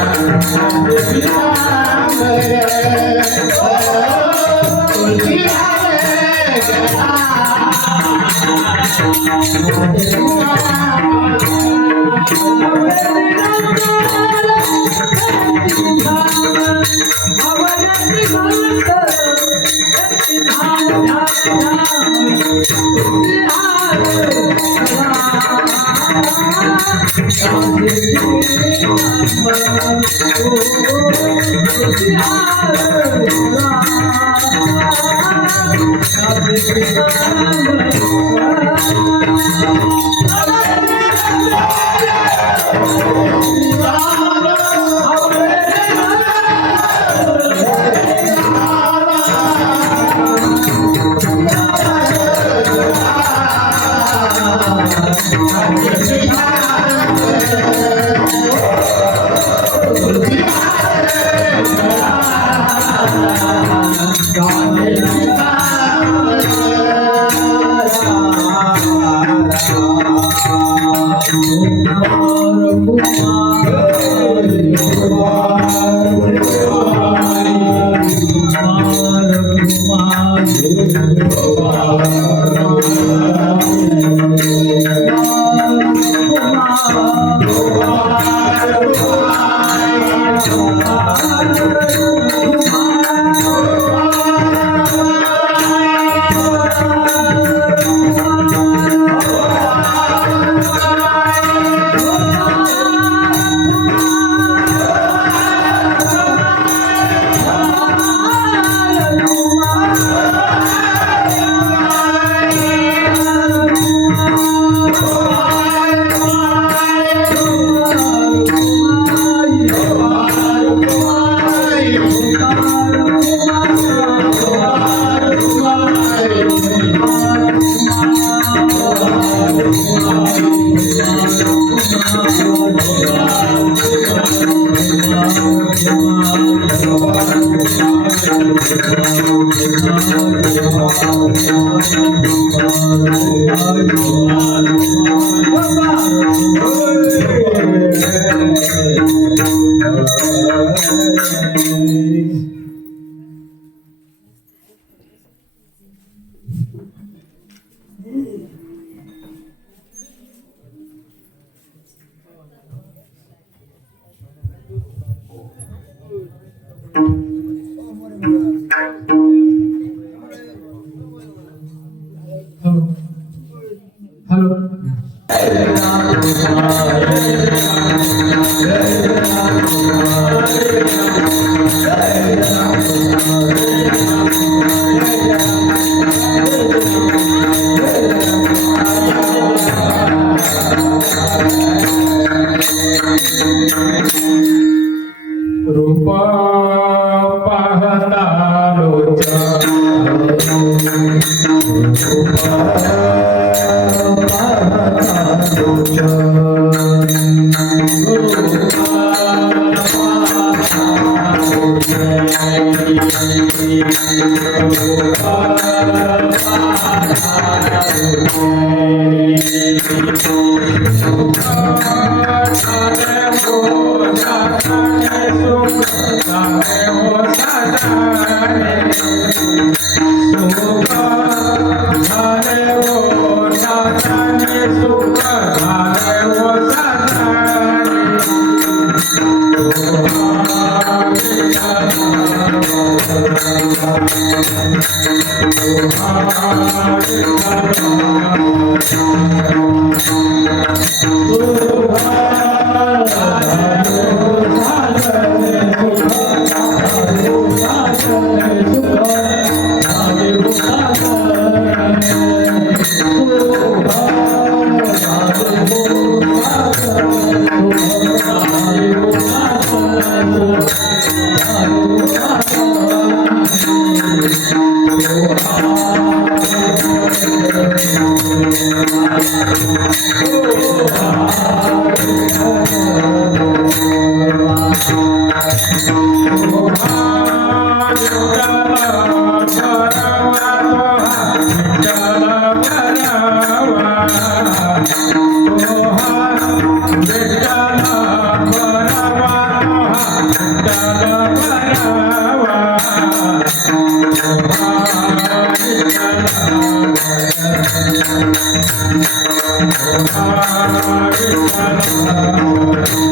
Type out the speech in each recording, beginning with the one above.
विठ्ठला Thank you.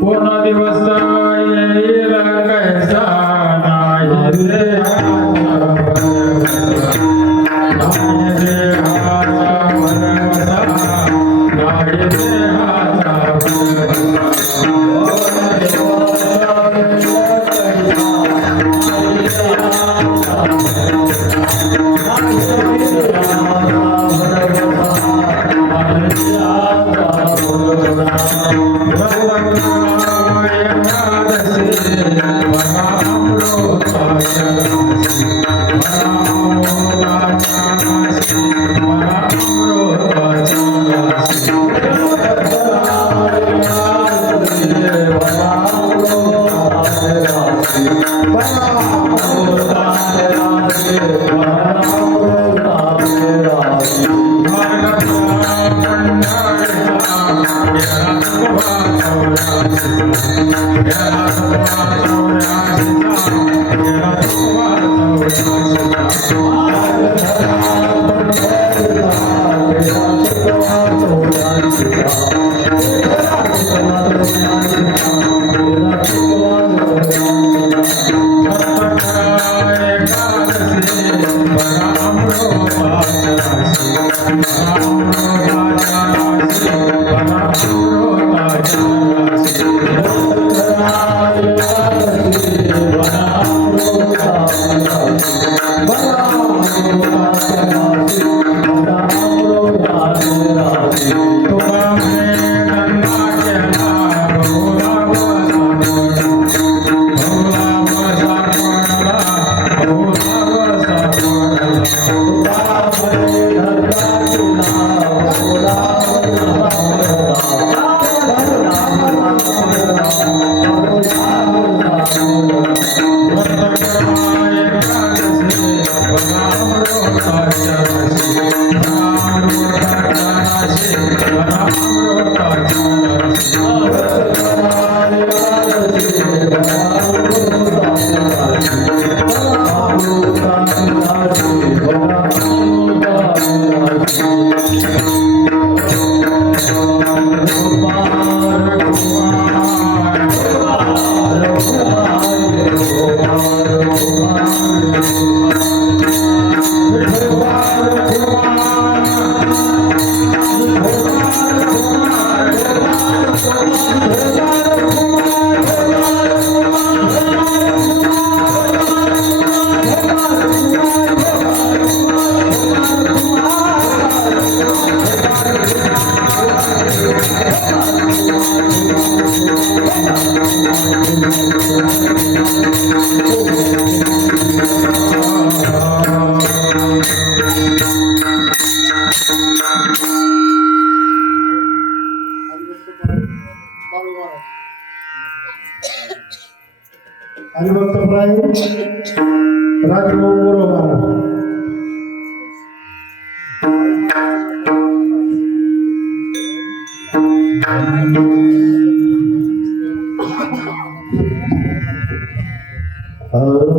पूर्ण दिवस येईल कैसा नाही हरिभक्तप्राय राजभाऊ बरोबर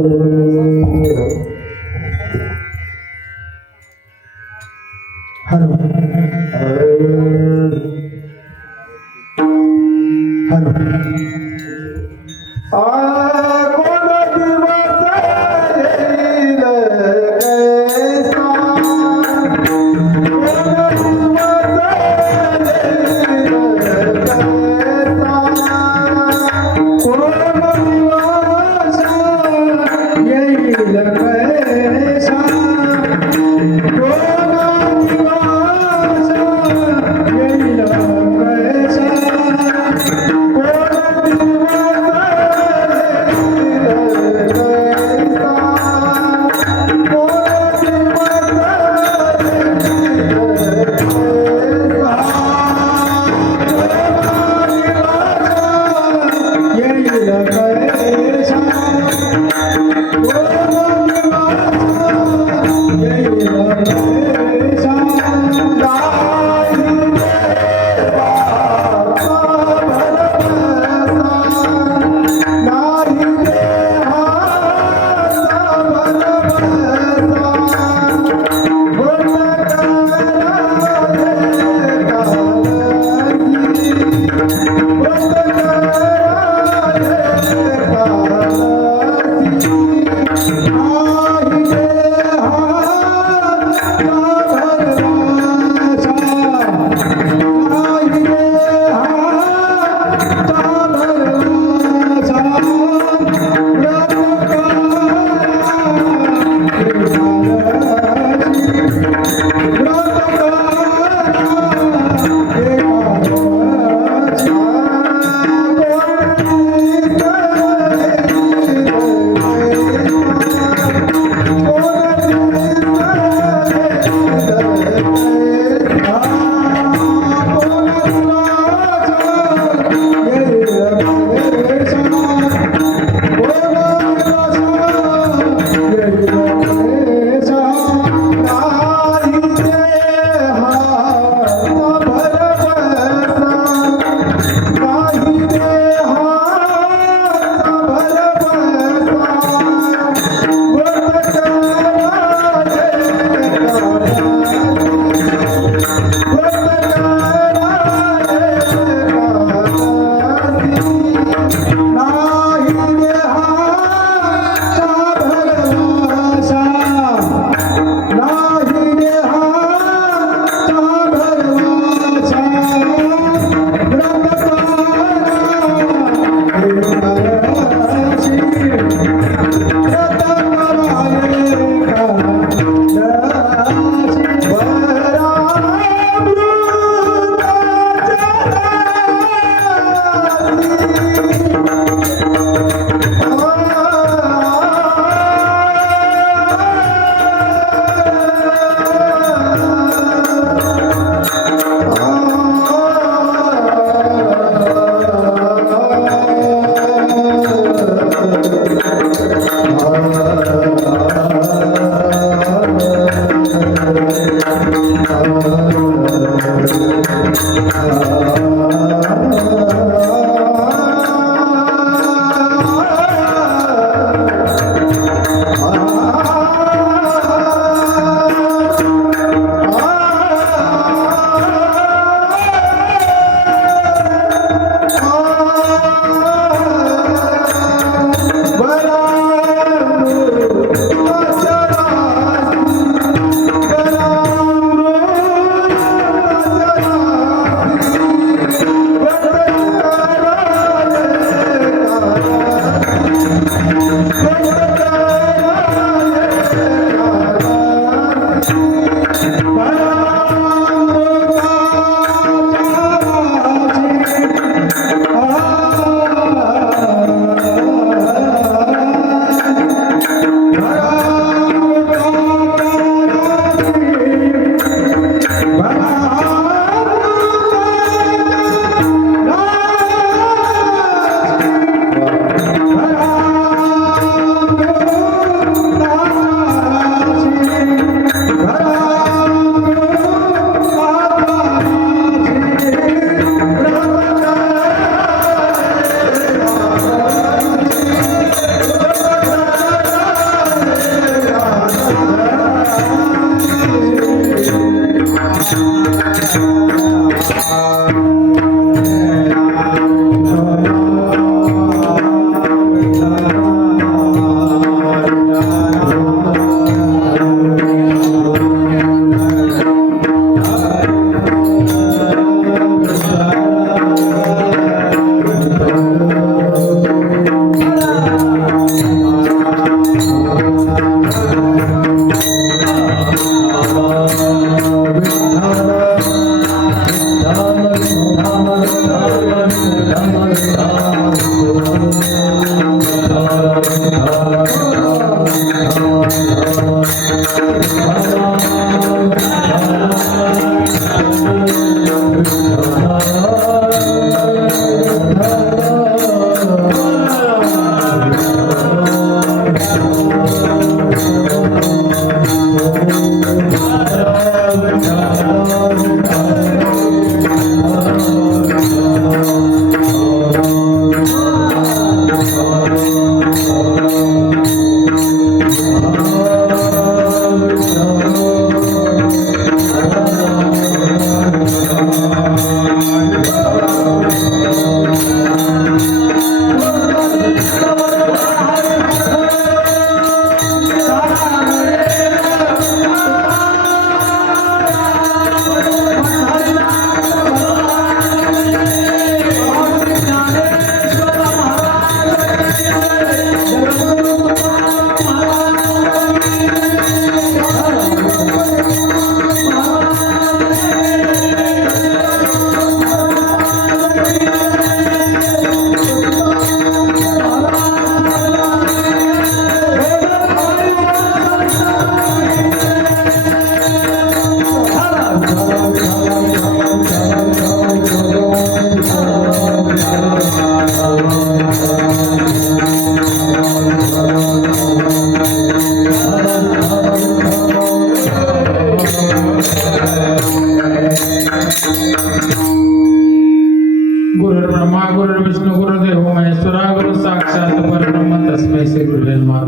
गुरुर्ब्रह्मा गुरुर्विष्णू गुरुदेव महेश्वरा गुरु साक्षात परब्रह्म तस्मै श्री गुरुवे नमः.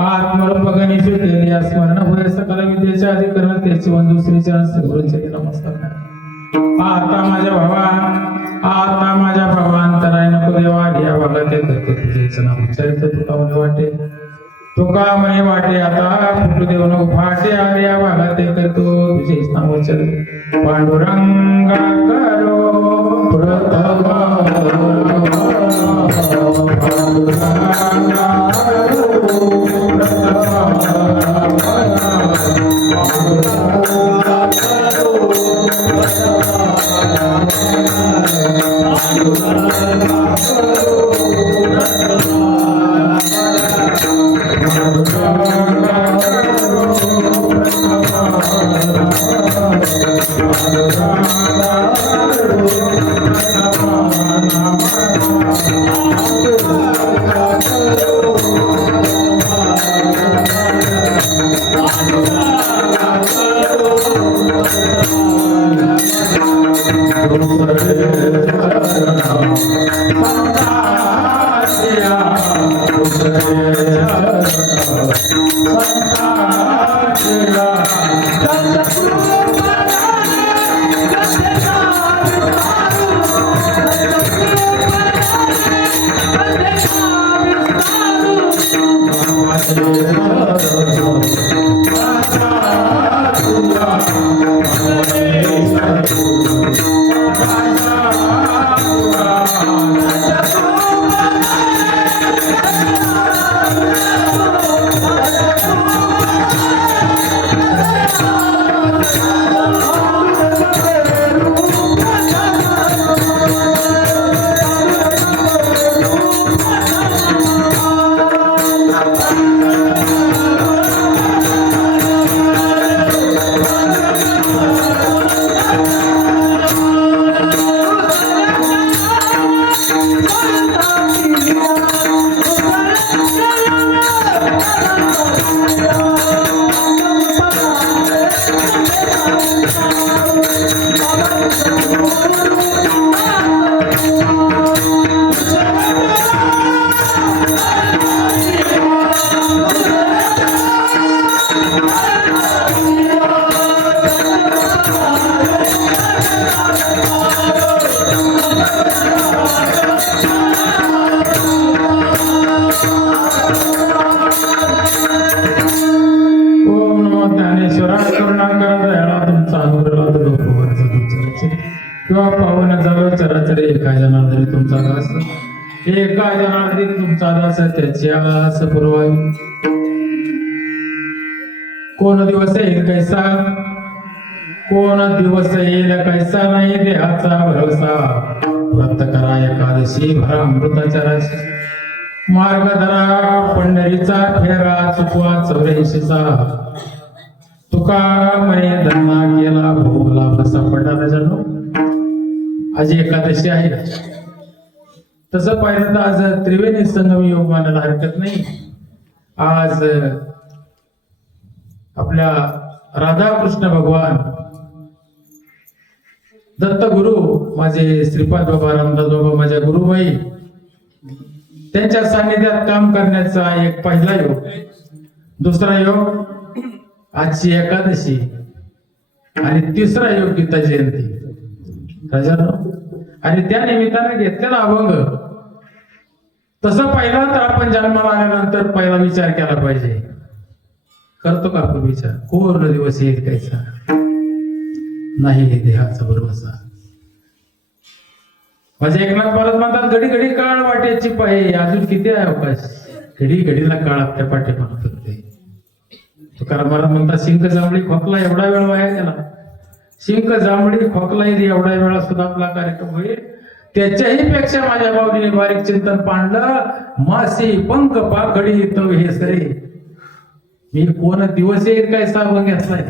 आत्मरूपगणेशु तेलिया स्मरण होय सकल विद्येचे अधिकरण तेचे बंधू श्री चरण सद्गुरूंचे नमस्कार. आता माझ्या भावा अंतराय नको देवा या भागात करते तुझेच नाम उच्चारित तुका म्हणे वाटे आता फुटू देऊ नको फाटे आले या भागात करतो तुझेच नाम उच्चारित पांडुरंगा करो प्रथम Thank you. करुणाकर दयाळा तुमचा अनुग्रह लोकवरचा तुमचा किंवा पावन झालं चराचरी एका जनार्दनी तुमचा दास एका जनार्दनी तुमचा दास त्याची आस पुरवावी. कोण दिवस येईल कैसा कोण दिवस येईल कैसा नाही देहाचा भरोसा. व्रत करा एकादशी भरा अमृताच्या राशी मार्ग धरा पंढरीचा फेरा चुकवा 84चा. तुका म्हणे धन्ना गेला भोगला बसा पडला जणू. आज एकादशी आहे. तसं पाहिलं तर आज त्रिवेणी संगम योग मानायला हरकत नाही. आज आपल्या राधाकृष्ण भगवान दत्त गुरु माझे श्रीपाद बाबा रामदास बाबा माझ्या गुरुबाई त्यांच्या सानिध्यात काम करण्याचा एक पहिला योग. दुसरा योग आजची एकादशी आणि तिसरा योग गीता जयंती राजांनो. आणि त्या निमित्ताने घेतलेला अभंग तसं पहिला तर आपण जन्माला आल्यानंतर पहिला विचार केला पाहिजे. करतो का आपण विचार कोण दिवस येईल कैसा नाही हे देहाचा भरवसा. माझे एकनाथ महाराज म्हणतात घडी घडी काळ वाटेची पाहिजे अजून किती आहे अवकाश. घडी घडीला काळ आपल्या पाठी मागतो. तुकाराम महाराज म्हणतात शिंक जांभळी खोकला एवढा वेळ वाया गेला. शिंक जांभळी खोकला एवढा वेळा सुद्धा आपला कार्यक्रम होईल. त्याच्याही पेक्षा माझ्या बाबतीने बारीक चिंतन पांडलं मासी पंख पाकडी तो हे सरे. मी कोण दिवस येईल काय साबण घेतलाय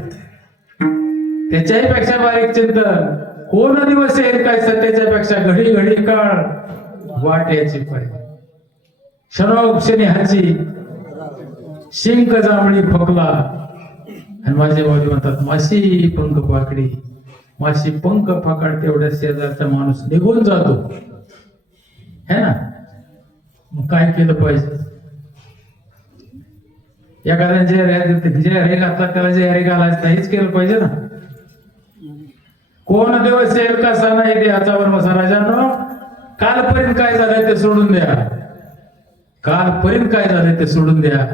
त्याच्याही पेक्षा बारीक चिंतन कोण दिवस येईल काय त्याच्यापेक्षा घडी घडी काळ वाट याची पाय क्षणोक्षणी हाची शिंक जांभळी खोकला. आणि माझे बाबी म्हणतात माशी पंख पाकडी. माशी पंख फाकाड तेवढ्या शेजारचा माणूस निघून जातो है ना. मग काय केलं पाहिजे. एखाद्या जे हरे घातला त्याला जे हरे घालायचं हेच केलं पाहिजे ना. कोण दिवस येईल कसा नाही देहाचा भरवसा. राजांनो कालपर्यंत काय झालंय ते सोडून द्या. कालपर्यंत काय झालंय ते सोडून द्या.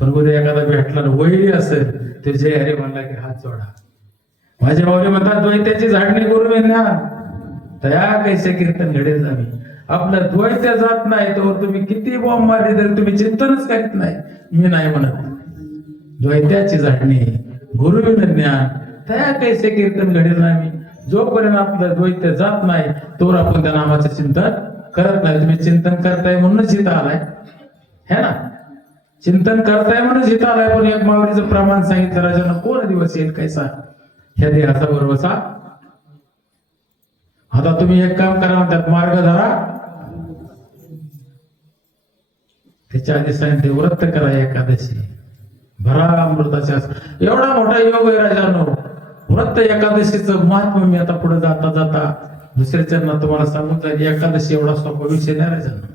पण उद्या एखादा भेटला वैरी असेल ते जे हरे म्हणला की हात जोडा. माझे भाऊ म्हणतात द्वैत्याची झाडणी गुरु ज्ञान तया कैसे कीर्तन घडेल आम्ही. आपलं द्वैत्य जात नाही तर तुम्ही किती बॉम्ब मारले तरी तुम्ही चिंतनच करीत नाही. मी नाही म्हणत. द्वैत्याची झाडणी गुरु ज्ञान तया कैसे कीर्तन घडेल आम्ही. जोपर्यंत आपलं द्वैत्य जात नाही तोवर आपण त्या नामाचं चिंतन करत नाही. तुम्ही चिंतन करताय म्हणूनच इथं आलाय है ना. चिंतन करताय म्हणूनच इथं आलाय. पण एक मावळीचं प्रमाण सांगितलं राजांना कोण दिवस येईल कैसा ह्या देहाचा भरवसा. आता तुम्ही एक काम करा म्हणतात मार्ग धरा. त्याच्या आधी सांगितले व्रत करा एकादशी भरा अमृताच्या. एवढा मोठा योग आहे राजांनो. व्रत एकादशीचं महात्म्य मी आता पुढे जाता जाता दुसऱ्या चरणात तुम्हाला सांगून जाईल. एकादशी एवढा सोपा विषय नाही राजांनो.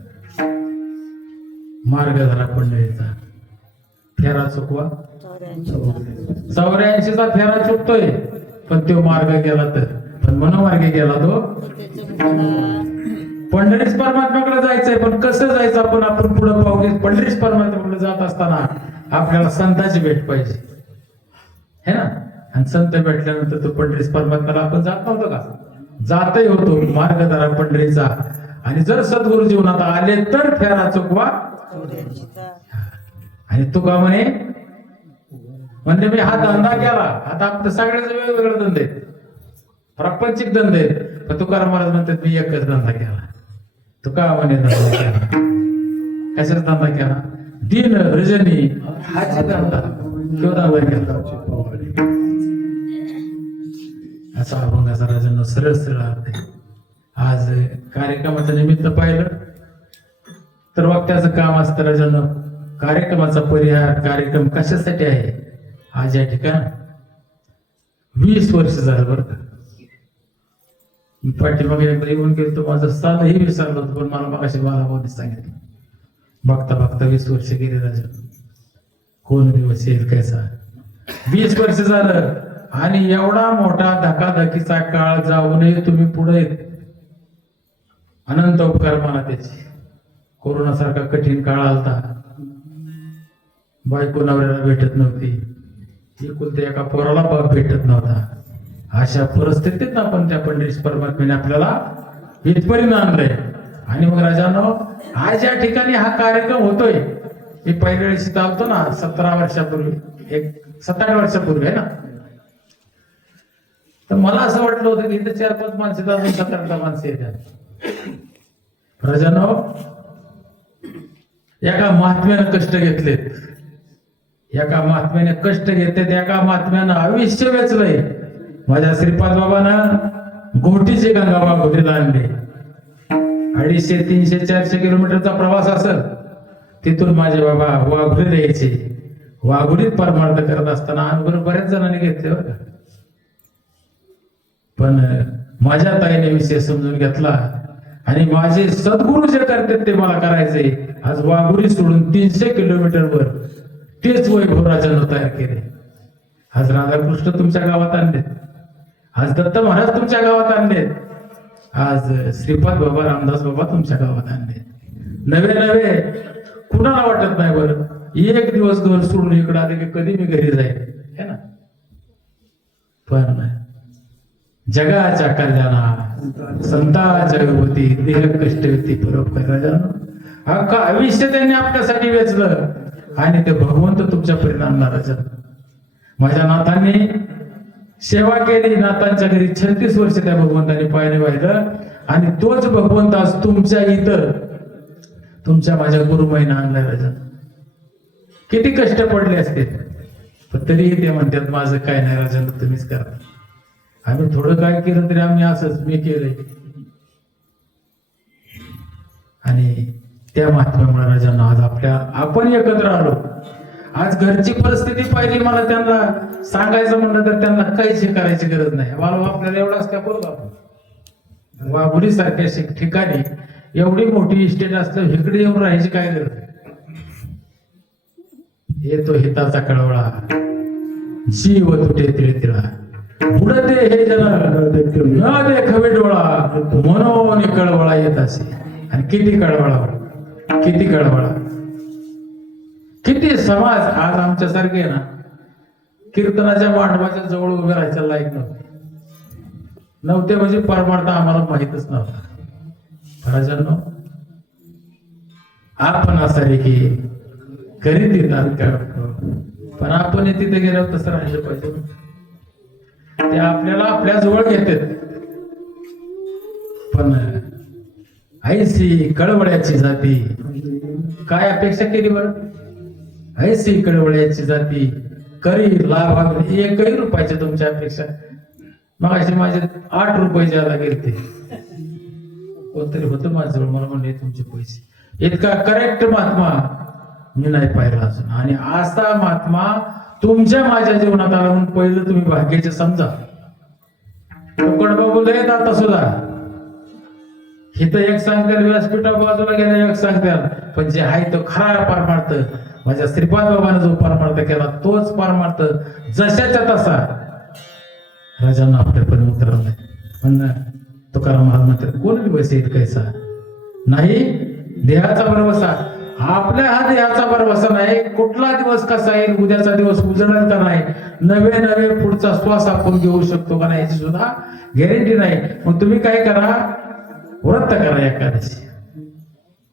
मार्ग धरा पंढरीचा फेरा चुकवा. 84चा फेरा चुकतोय पण तो मार्ग गेला तर. पण मनोमार्गे गेला तो पंढरीच परमात्म्याकडे जायचंय. पण कसं जायचं आपण पुढे पाहू. पंढरीच परमात्म्याकडे जात असताना आपल्याला संतांची भेट पाहिजे है ना. आणि संत भेटल्यानंतर तो पंढरीच परमात्म्याला आपण जात नव्हतो का. जातही होतो. मार्ग धरा पंढरीचा. आणि जर सद्गुरु जीवनात आले तर फेरा चुकवा. आणि तुका म्हणे म्हणजे मी हा धंदा केला. आता आपलं सगळ्याचे वेगवेगळे धंदे प्रापंचिक धंदे. पण तुकाराम महाराज म्हणतात मी एकच धंदा केला. तुका म्हणे धंदा केला. कशाचा धंदा केला. दिन रजनी हाच धंदा किंवा धंदा केला. असा अभंगाचा राजांना सरळ सरळ अर्थ आहे. आज कार्यक्रमाचं निमित्त पाहिलं तर वक्त्याचं काम असतं राजांना. कार्यक्रमाचा परिहार कार्यक्रम कशासाठी आहे. आज या ठिकाणी 20 वर्ष झालं बरं का. पाठीमागे एकदा येऊन गेलो. माझं साधही विसरलो होतो. पण मला मगाशी बालाभाऊने सांगितलं बघता बघता 20 वर्ष गेले राजा. कोण दिवस येईल कैसा. 20 वर्ष झालं. आणि एवढा मोठा धकाधकीचा काळ जाऊनही तुम्ही पुढे अनंत उपकार माना त्याचे. कोरोना सारखा कठीण काळ आलता. बायको नवऱ्याला भेटत नव्हती. एकुलत्या एका पोराला बाप भेटत नव्हता. अशा परिस्थितीत आपण त्या पंडित परमात्म्याने आपल्याला इथपर्यंत आणलंय. आणि मग राजानो, आज या ठिकाणी हा कार्यक्रम होतोय, मी पहिल्या वेळेस इथं आलतो ना 17 वर्षापूर्वी, 7-8 वर्षापूर्वी आहे ना, तर मला असं वाटलं होतं की इथं 4-5 माणसं अजून 7-8 माणसं येतात. राजानो, एका महात्म्यानं कष्ट घेतलेत, एका महात्म्याने कष्ट घेतलेत, एका महात्म्यानं आयुष्य वेचलंय. माझ्या श्रीपाद बाबांना घोटीचे गंगा वाघोटीला आणले. 250, 300, 400 किलोमीटरचा प्रवास असेल, तिथून माझे बाबा वाघुरीला यायचे. वाघुरीत परमार्थ करत असताना अनुभव बऱ्याच जणांनी घेतले बरं का. पण माझ्या ताईने विषय समजून घेतला आणि माझे सद्गुरू जे करतात ते मला करायचे. आज वाघुरी सोडून 300 किलोमीटरवर तेच वैभव राजानं तयार केले. आज राधाकृष्ण तुमच्या गावात आणलेत, आज दत्त महाराज तुमच्या गावात आणलेत, आज श्रीपाद बाबा, रामदास बाबा तुमच्या गावात आणलेत. नवे नवे कुणाला वाटत नाही बरं, एक दिवस घर सोडून इकडे आले की कधी मी घरी जाईल, है ना. पण जगाच्या कल्याणा संताच्या भोवती देह कष्टवती परोपकार राजानं अख्खं आयुष्य त्यांनी आपल्यासाठी वेचलं आणि ते भगवंत तुमच्या परिणामला राजा. माझ्या नाथांनी सेवा केली, नाथांच्या घरी 36 वर्ष त्या भगवंताने पायाने वाहिलं आणि तोच भगवंत आज तुमच्या इथं तुमच्या माझ्या गुरुमाईनं आणलाय राजा. किती कष्ट पडले असते, पण तरीही ते म्हणतात माझं काय नाही राजा, तुम्हीच करा. आम्ही थोडं काय केलं तरी आम्ही असंच मी केलंय. आणि त्या महात्म्यामुळे राजांना आज आपण एकत्र आलो. आज घरची परिस्थिती पाहिली, मला त्यांना सांगायचं म्हणलं तर त्यांना काहीच करायची गरज नाही. मला आपल्याला एवढाच त्या करू आपण वाघुरी सारख्या ठिकाणी एवढी मोठी इस्टेट असलं इकडे येऊन राहायची काय गरज. येतो हिताचा कळवळा, जीव तुटे तिळतिळा, बुडते हे जन न देखावे डोळा, मनोनी कळवळा येत असे. आणि किती कळवळा, किती कळवळा, किती समाज आज आमच्या सारखे ना कीर्तनाच्या मांडवाच्या जवळ उभे राहायच्या लायक नव्हते म्हणजे परमार्थ आम्हाला माहितच नव्हता. राजांनो, आपण असारे की करीत येतात, पण आपण तिथे गेल्यावर तसं राहिलं पाहिजे. ते आपल्याला आपल्या जवळ घेतात, पण ऐसी कळवळ्याची जाती, काय अपेक्षा केली बरं. ऐसी कळवळ्याची जाती करी लाभ 1 रुपयाची तुमच्या अपेक्षा. मग अशी माझे 8 रुपये ज्याला गेले, कोणतरी होतं माझ्याजवळ, मला म्हणले तुमचे पैसे. इतका करेक्ट महात्मा मी नाही पाहिला अजून. आणि असा महात्मा तुमच्या माझ्या जीवनात आला म्हणून पहिलं तुम्ही भाग्याचे समजा. कडबाबू लय आता सुद्धा इथं एक सांगतात, व्यासपीठा बाजूला गेला एक सांगतात, पण जे आहे तो खरा परमार्थ माझ्या श्रीपाद बाबाने जो परमार्थ केला तोच परमार्थ जशाच्या तसा राजांना आपल्यापर्यंत उतरवलाय. पण तुकाराम महाराज म्हणतात, कोण दिवस येत कैसा नाही देहाचा भरवसा. आपल्या हा देहाचा भरवसा नाही, कुठला दिवस कसा येईल, उद्याचा दिवस उजळेल का नाही, नवे नवे पुढचा श्वास आपण घेऊ शकतो का नाही याची सुद्धा गॅरंटी नाही. मग तुम्ही काय करा, व्रत करा एकादशी.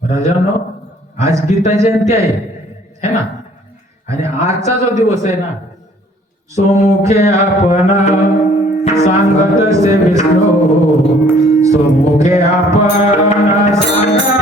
राजांनो, आज गीता जयंती आहे ना, आणि आजचा जो दिवस आहे ना, सोमुखे आपण सांगत से विष्णू, सोमुखे आपण सांगत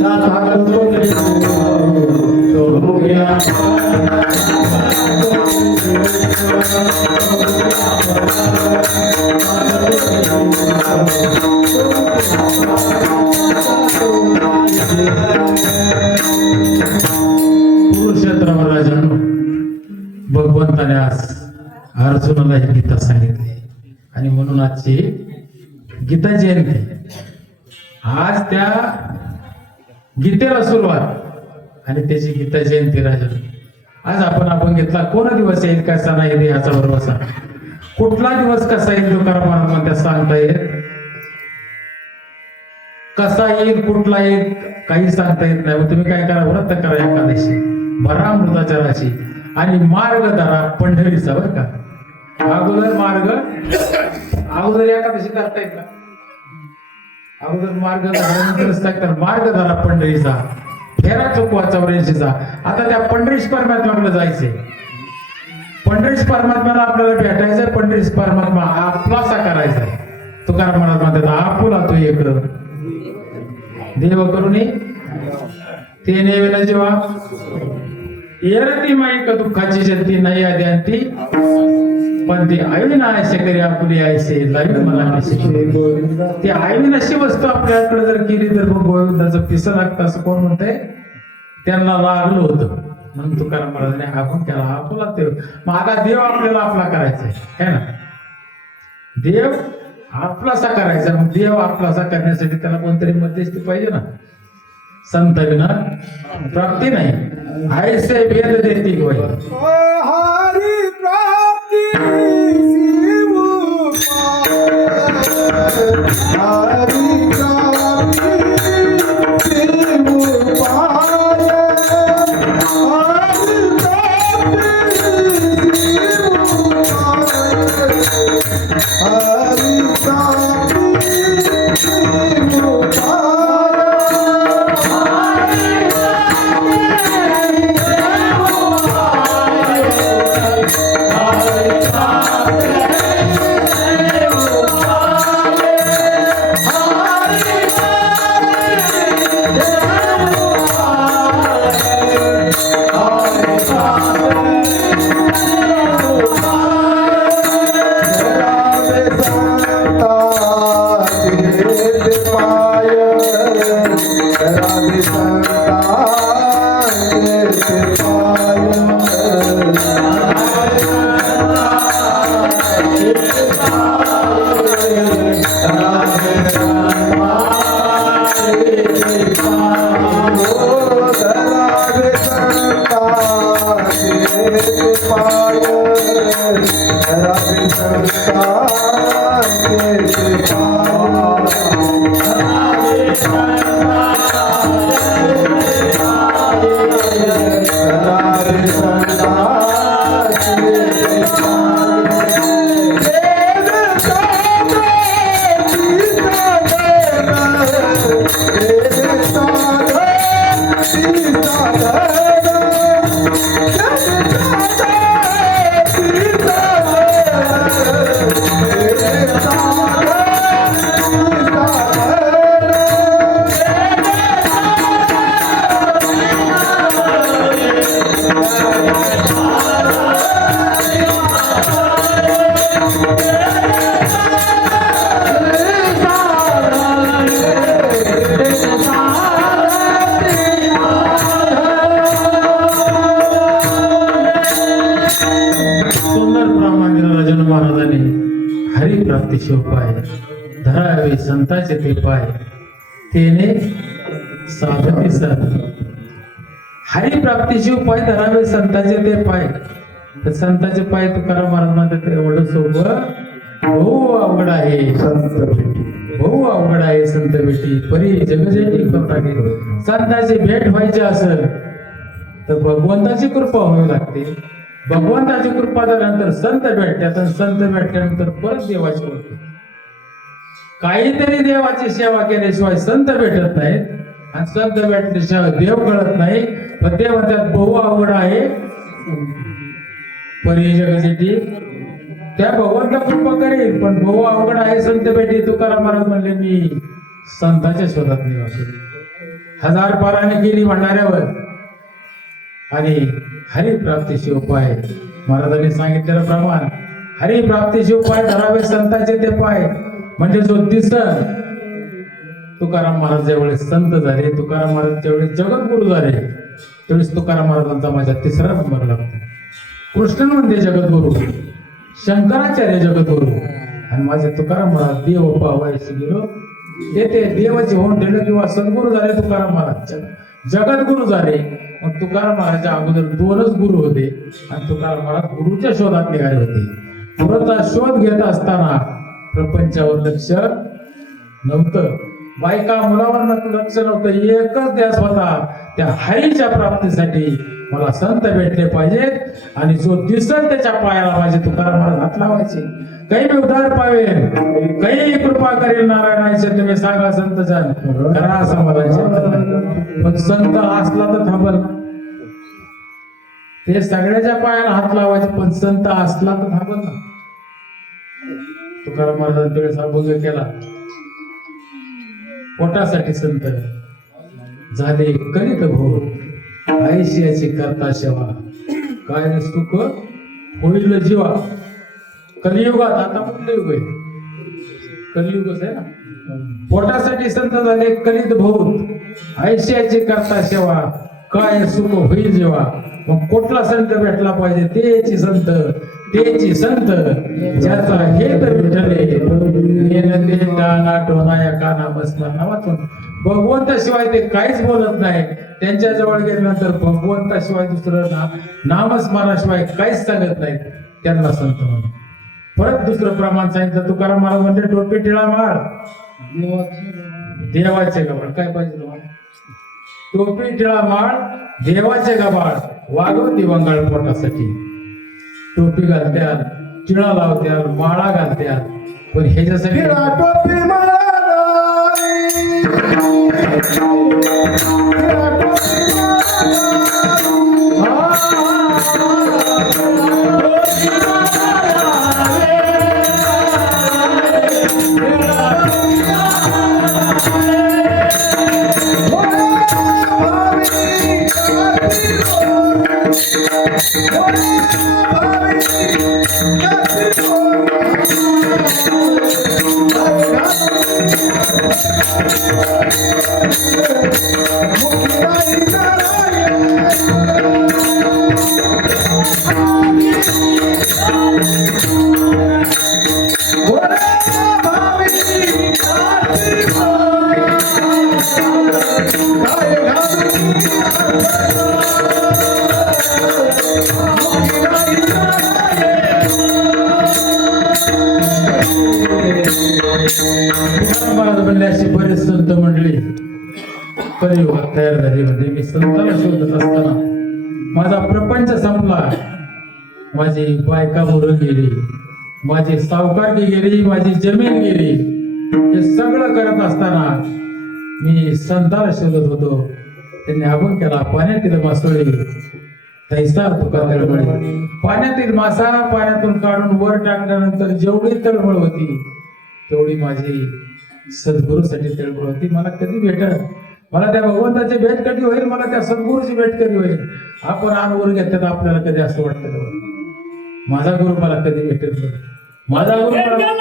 सात हात सोडून घ्या. कुरुक्षेत्रावर राजांनो, भगवंताने आज अर्जुनाला ही गीता सांगितली आणि म्हणून आजची गीता जयंती. आज त्या गीतेला सुरुवात आणि त्याची गीता जयंती राजा. आज आपण घेतला कोण दिवस येईल कसा नाही येईल याचा भरोसा. कुठला दिवस कसा येईल तुकाराम महाराज त्या सांगता येत. कसा येईल कुठला येईल काही सांगता येत नाही. मग तुम्ही काय करा, व्रत करा एकादशी, भरा अमृताच्या राशी आणि मार्ग धरा पंढरीचा. बरं का, अगोदर एकादशी करता येत का? अगोदर मार्ग धरा, मार्ग धरा पंढरीचा, फेरा चुकवा 84चा. आता त्या पंढरीश परमात्म्याकडे जायचंय. पंढरीश परमात्म्याला आपल्याला भेटायचंय. पंढरीश परमात्मा आपलासा करायचा. तुकाराम महाराज म्हणतात आपुला तो एक देव करुणी ते नेवेला जेव्हा येरती माईक दुःखाची जंती नाही आधी अंती पण ती अविनाश करी आपुली आयसे लावी मला नशीब. ती अविनाशी वस्तू आपल्याकडे जर केली तर मग गोविंदाचं पिसं लागतं असं कोण म्हणतंय. त्यांना लागलं होतं म्हणून तुकाराम महाराजांनी आपण केला आपुला देव. मग आता देव आपल्याला आपला करायचा आहे ना. देव आपलासा करायचा. मग देव आपलासा करण्यासाठी त्याला कोणतरी मध्यस्थी पाहिजे ना. संत विना प्राप्ती नाही. ऐसे वेद देती होय. हरी प्राप्ती हरी हरिप्राप्तीचे उपाय धरावे संताचे ते पाय तेने साधती सर. हरिप्राप्तीचे उपाय धरावे संताचे ते पाय. तर संताचे पाय तुकाराम महाराज म्हणतात एवढं सोपं बहु अवघड आहे. बहु अवघड आहे संत भेटी परी जगजेटी करता. संताची भेट व्हायची असेल तर भगवंताची कृपा व्हावी लागते. भगवंताची कृपा झाल्यानंतर संत भेटतात आणि संत भेटल्यानंतर परत देवाची होते. काहीतरी देवाची सेवा केल्याशिवाय संत भेटत नाहीत आणि संत भेटल्याशिवाय देव कळत नाही. पण ते म्हणतात बहु अवघड आहे परी जगजेटी, त्या भगवंत कृपा करेल, पण बहु अवघड आहे संत भेटी. तुकाराम महाराज म्हणले मी संतांच्या शोधात निघालो, हजार पाराने गेली म्हणणाऱ्यावर. आणि हरिप्राप्तीचे उपाय महाराजांनी सांगितलेलं प्रमाण, हरिप्राप्तीचे उपाय धरावे संतांचे ते पाय. म्हणजे जो दिसन तुकाराम महाराज ज्यावेळेस संत झाले, तुकाराम महाराज ज्यावेळेस जगद्गुरु झाले, त्यावेळेस तुकाराम महाराजांचा माझ्या तिसरा नंबर लागतो. कृष्ण म्हणजे जगद्गुरु, शंकराचार्य जगद्गुरु, आणि माझे तुकाराम महाराज देव पावायचे गेलो ते देवाचे होऊन ठेवलं किंवा सद्गुरु झाले तुकाराम महाराज, जगद्गुरु झाले. मग तुकाराम महाराजच्या अगोदर दोनच गुरु होते आणि तुकाराम महाराज गुरुच्या शोधात निघाले होते. गुरुचा शोध घेत असताना प्रपंचावर लक्ष नव्हतं, बायका मुलावर लक्ष नव्हतं, एकच ध्यास होता त्या हरीच्या प्राप्तीसाठी मला संत भेटले पाहिजेत आणि जो दिसत त्याच्या पायाला माझे तुकाराम महाराज हात लावायचे. काही मी उद्धार पावेल, काही कृपा करेल नारायणाचे, तुम्ही सांगा संत जन खरा असं मला चिंतन. पण संत असला तर थांबल, ते सगळ्याच्या पायाला हात लावायचे, पण संत असला तर थांबल ना. तुकाराम महाराजांनी त्यावेळेस अभंग केला, पोटासाठी संत झाले करीत भोग, आयुष्याची करता सेवा, काय सुख होईल जीवा. कलियुगात, आता कुठलं युग आहे, कलियुगच आहे ना. पोटासाठी संत झाले करीत भोग, आयुष्याची करता सेवा, काय सुख होईल जीवा. मग कुठला संत भेटला पाहिजे, तेची संत, तेची संत ज्याचा हे तर विठ्ठले वाचून. भगवंताशिवाय ते काहीच बोलत नाही, त्यांच्या जवळ गेल्यानंतर भगवंताशिवाय दुसरं नामस्मरणाशिवाय काहीच सांगत नाहीत, त्यांना संत म्हणून. परत दुसरं प्रमाण सांगितलं तुकाराम महाराज म्हणजे टोपी टिळा माळ देवाचे गबाळ. काय पाहिजे तुम्हाला, टोपी टिळा माळ देवाचे गबाळ, वागवती वंगाळ पोटासाठी. टोपी घालत्याल, टिळा लावत्याल, माळा घालत्याल, पण ह्याच्यासाठी टोपी माळा अशी बरेच संत मंडळी कलियुगात तयार झाली. म्हणजे मी संताला शोधत असताना माझा प्रपंच संपला, माझी बायका मुलं गेली, माझी सावकारकी गेली, माझी जमीन गेली. हे सगळं करत असताना मी संताला शोधत होतो. त्यांनी अभंग केला, पाण्यातील मासोळी तैसा तुका तळमळी. पाण्यातील मासा पाण्यातून काढून वर टाकल्यानंतर जेवढी तळमळ होती तेवढी माझी सद्गुरूसाठी तळमळ होती. मला कधी भेटल, मला त्या भगवंताची भेट कधी होईल, मला त्या सद्गुरूची भेट कधी होईल. आपण अनवर घेतात आपल्याला कधी असं वाटतं माझा गुरु मला कधी भेटेल, माझा गुरु मला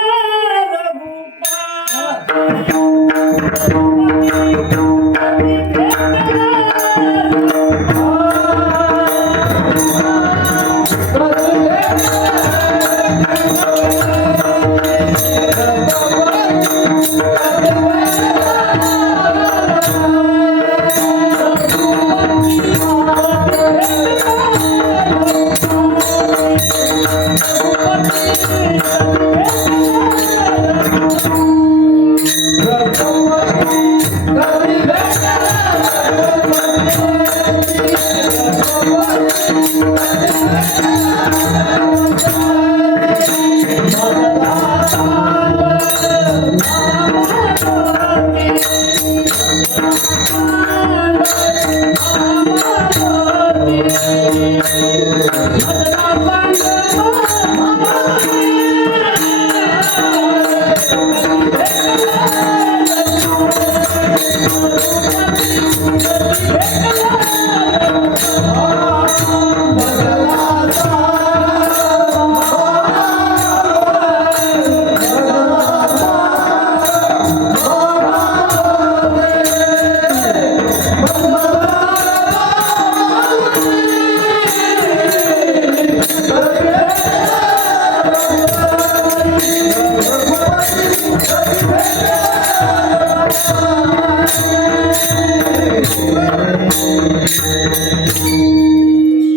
Oh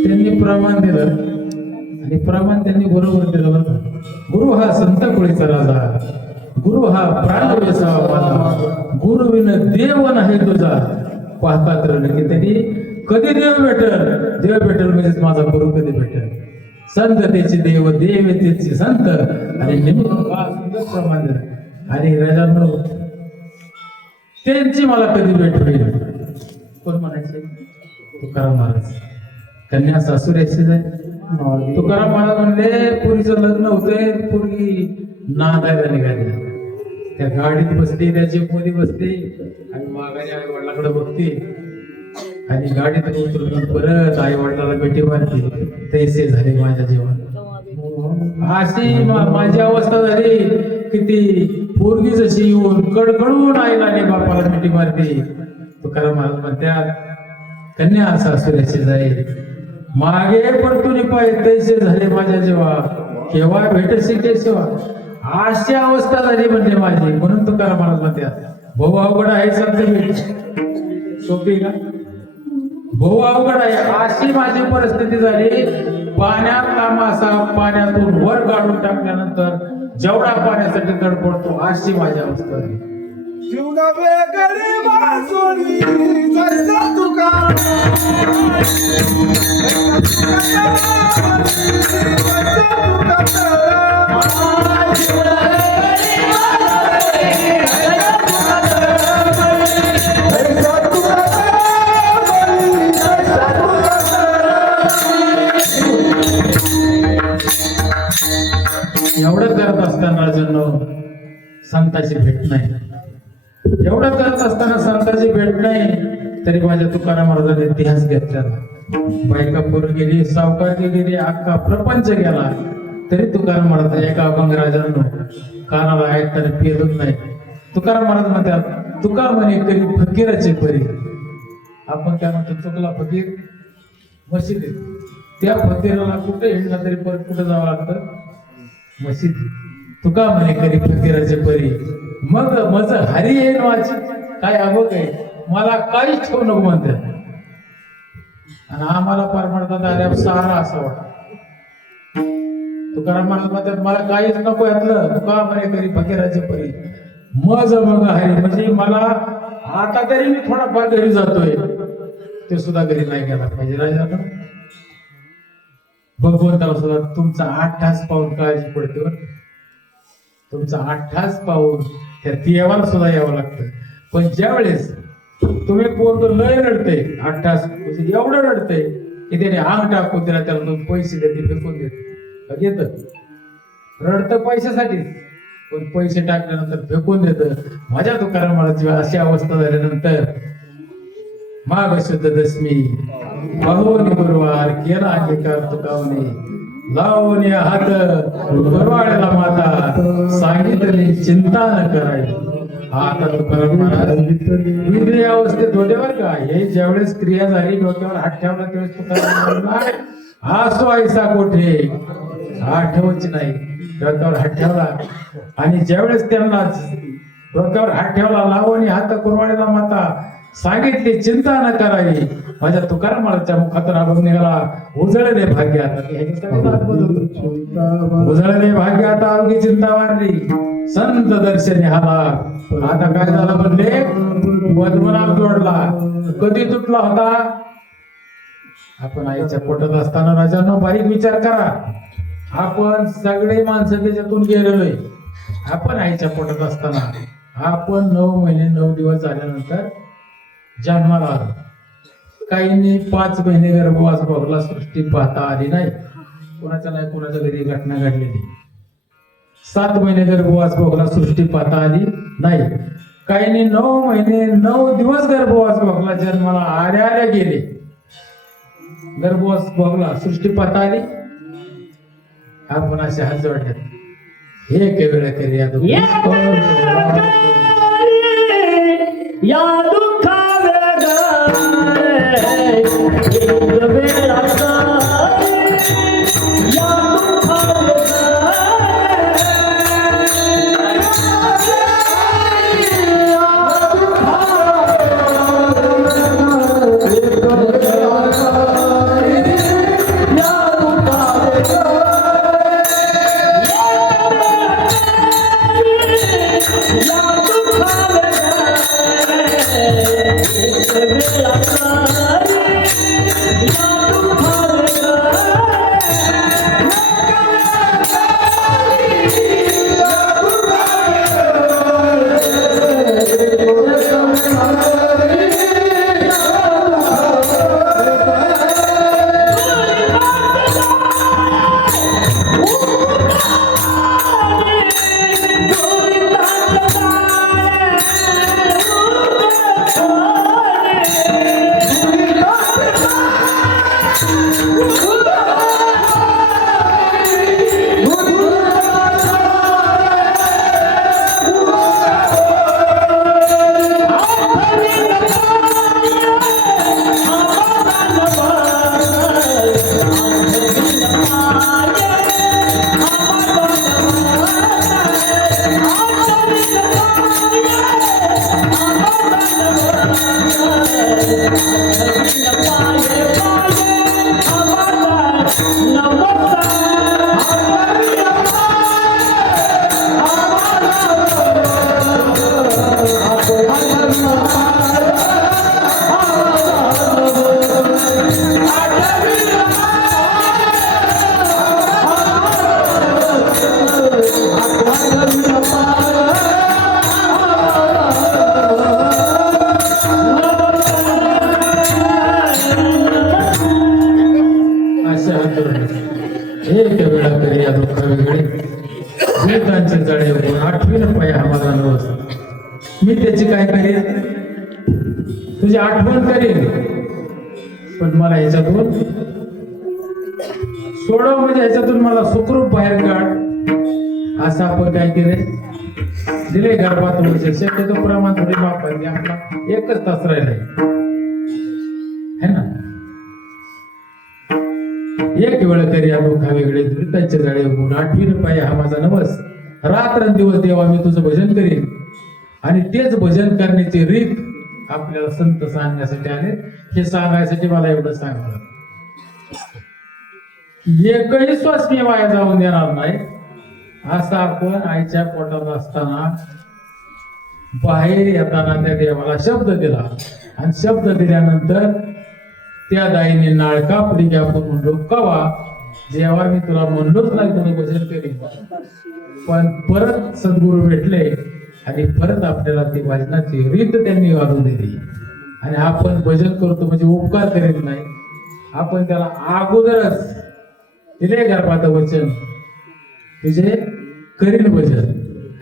त्यांनी प्रमाण दिलं आणि प्रमाण त्यांनी बरोबर दिलं बरं का. गुरु हा संत कुळीचा राजा, गुरु हा प्राण वेसावा माझा, गुरु विन देव नाही तुझा. पाहता तर की त्यांनी कधी देव भेटल म्हणजेच माझा गुरु कधी भेटेल. संत त्याचे देव, देव त्याचे संत. आणि निमित्त सुंदर प्रमाण दिलं. आणि राजांनो त्यांची मला कधी भेट होईल. कोण म्हणायचे? तुकाराम महाराज. कन्या सासुऱ्याची जाईल. तुकाराम महाराज म्हणले पुरीचं लग्न होतंय, पोरगी नांदायला निघाली. त्या गाडीत बसली, त्याची मुली बसली आणि मागाने आई वडिलाकडे बघते आणि गाडीत उतरून परत आई वडिलाला भेटी मारते. तैसे झाले माझ्या जीवन. अशी माझी अवस्था झाली की ती पोरगी जशी येऊन कडकडून आईला आणि बापाला भेटी मारते. तुकाराम महाराज म्हणतात कन्या सासुऱ्याची जाईल, मागे परतून पाय तैसे झाले माझ्या जेव्हा, केव्हा भेटशी ते सेवा. अशी अवस्था झाली म्हणजे माझी. म्हणून तुकाराम महाराज म्हणतात भाऊ अवघड आहे सध्या. सोपी का? भाऊ अवघड आहे. अशी माझी परिस्थिती झाली. पाण्यातला मासा पाण्यातून वर काढून टाकल्यानंतर जेवढा पाण्यासाठी तडपडतो अशी माझी अवस्था झाली. जीवन वेगळी वासोळी जैसा तुका एवढं करत असताना राजांनो संताची भेट नाही. एवढं करत असताना संताची भेट नाही तरी माझ्या तुकाराम महाराजांनी इतिहास घेतला. बायका पोर गेली, सावकारकी गेली, अख्खा प्रपंच गेला तरी तुकाराम महाराज एका अभंग राजांनो कानाला ऐकताना पेलत नाही. तुकाराम महाराज म्हणतात तुका म्हणे करी फकीराची परी. आपण काय म्हणतो चुकला फकीर मशिदीत. त्या फकीराला कुठे हिंडला तरी परत कुठे जावं लागतं? मशीद. तुका म्हणे करी फकीराचे परी, मग मज हरी येईन वाची. काय अगो काय मला काहीच ठेवू नको म्हणते. आणि आम्हाला पार म्हणतात अरे सहारा असं वाटत. तुकाराम महाराज म्हणतात मला काहीच नको यातलं. तुका म्हणे करी फकीराचे परी, मज मग हरी. म्हणजे मला आता तरी मी थोडाफार घरी जातोय, ते सुद्धा घरी नाही गेला पाहिजे. राजा भगवंताला सुद्धा तुमचा 8 तास पाहून काळजी पडते बरं. तुमचा 8 तास पाहून त्या देवाला सुद्धा यावं लागतं. पण ज्या वेळेस तुम्ही पोरग लय रडते 8 तास म्हणजे एवढं रडते की त्याने अंग टाकून त्याला त्याला 2 पैसे देते, फेकून देते. घेत रडतं पैशासाठी, पण पैसे टाकल्यानंतर फेकून देत. माझ्या तुकाराम महाराज अशी अवस्था झाल्यानंतर माघ शुद्ध दशमी पाहुणे गुरुवार केला अंगीकार तुकावणे, लावणे हात गुरुवाळ्याला माता, सांगितले चिंता न करायची. आता तुकाराम महाराज विधी अवस्थेत होते बरं का. हे ज्यावेळेस क्रिया झाली डोक्यावर हात ठेवला त्यावेळेस तुकाराम महाराज हा सो ऐसा कोठे आठवच नाही. डोक्यावर हात ठेवला आणि ज्यावेळेस त्यांना डोक्यावर हात ठेवला, लावणी हात कुरवाडीला माता, सांगितले चिंता न करावी. माझ्या तुकाराम महाराजच्या मुखातून अभंग निघाला उजळले भाग्यात. उजळले भाग्यात अवघी चिंता वारली, संत दर्शनी हाला. आता काय झालं म्हणले वधमनाम जोडला. कधी तुटला होता? आपण आईच्या पोटात असताना. राजांनो बारीक विचार करा. आपण सगळे माणसं त्याच्यातून गेलेलोय. आपण आईच्या पोटात असताना आपण 9 महिने 9 दिवस झाल्यानंतर जन्माला आलो. काहींनी 5 महिने गर्भवास भोगला, सृष्टी पाहता आली नाही. कोणाच्या नाही कोणाच्या घरी घटना घडलेली. 7 महिने गर्भवास भोगला, सृष्टी पाहता आली नाही. काहींनी 9 महिने 9 दिवस गर्भवास भोगला, जन्माला आल्या आल्या गेले. गर्भवास भोगला, सृष्टी पाहता आली. आपण असे हात जोडले, हे केवळ करी या दुःखा एक वेळा करी या दुःख वेगळे वेदांचे जडे होऊन आठवीन पाय आम्हाला नवस. मी त्याची काय करेन, तुझी आठवण करेन, पण मला ह्याच्यातून सोडव, म्हणजे ह्याच्यातून मला सुखरूप बाहेर काढ. असं आपण काय केले, दिले गर्भात वर्ष. शक्यतो प्रमाण थोडी वापरली, आपला 1च तास राहिलाय है ना. एक वेळ करी या दुःखा वेगळे त्यांचे जाळे होऊन आठवीन पाय हा माझा नवस. रात्रंदिवस देवा मी तुझं भजन करीन. आणि तेच भजन करण्याची रीत आपल्याला संत सांगण्यासाठी आले. हे सांगायसाठी मला एवढं सांगावं, एकही श्वास मी वाया जाऊन देणार नाही. असं आपण आईच्या पोटात असताना बाहेर येताना त्या देवाला शब्द दिला. आणि शब्द दिल्यानंतर त्या दाईने नाळ कापली की आपण म्हणलो, कवा जेव्हा मी तुला म्हणलोच नाही तुला भजन करीन. पण परत सद्गुरू भेटले आणि परत आपल्याला ती भजनाची रीत त्यांनी घालून दिली. आणि आपण भजन करतो म्हणजे उपकार करीत नाही, आपण त्याला अगोदरच दिले गर्भात वचन, तुझे करीन भजन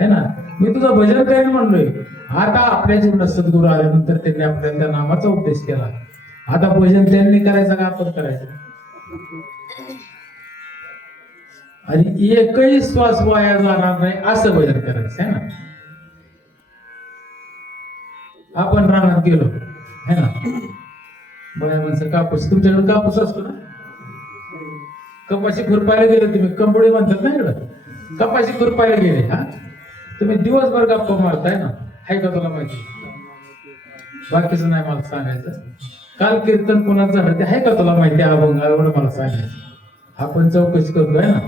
है ना. मी तुझं भजन करीन म्हणलोय. आता आपल्या जीवनात सद्गुरू आल्यानंतर त्यांनी आपल्याला त्या नामाचा उपदेश केला. आता भजन त्यांनी करायचं का आपण करायचं. आणि एकही श्वास वाया जाणार नाही असं भजन करायचं है ना. आपण रानात गेलो है ना, बाया माणसं कापूस, तुमच्याकडे कापूस असतो ना, कपाशी खुरपायला गेले तुम्ही, कंबोळी म्हणतात ना इकडं, कपाशी खुरपायला गेले. हा तुम्ही दिवसभर गप्पा मारताय ना, हाय का तुला माहिती. बाकीचं नाही मला सांगायचं. काल कीर्तन कोणाचं झालं ते आहे का तुला माहिती, अभंग एवढं मला सांगायचं. आपण चौकशी करतोय ना,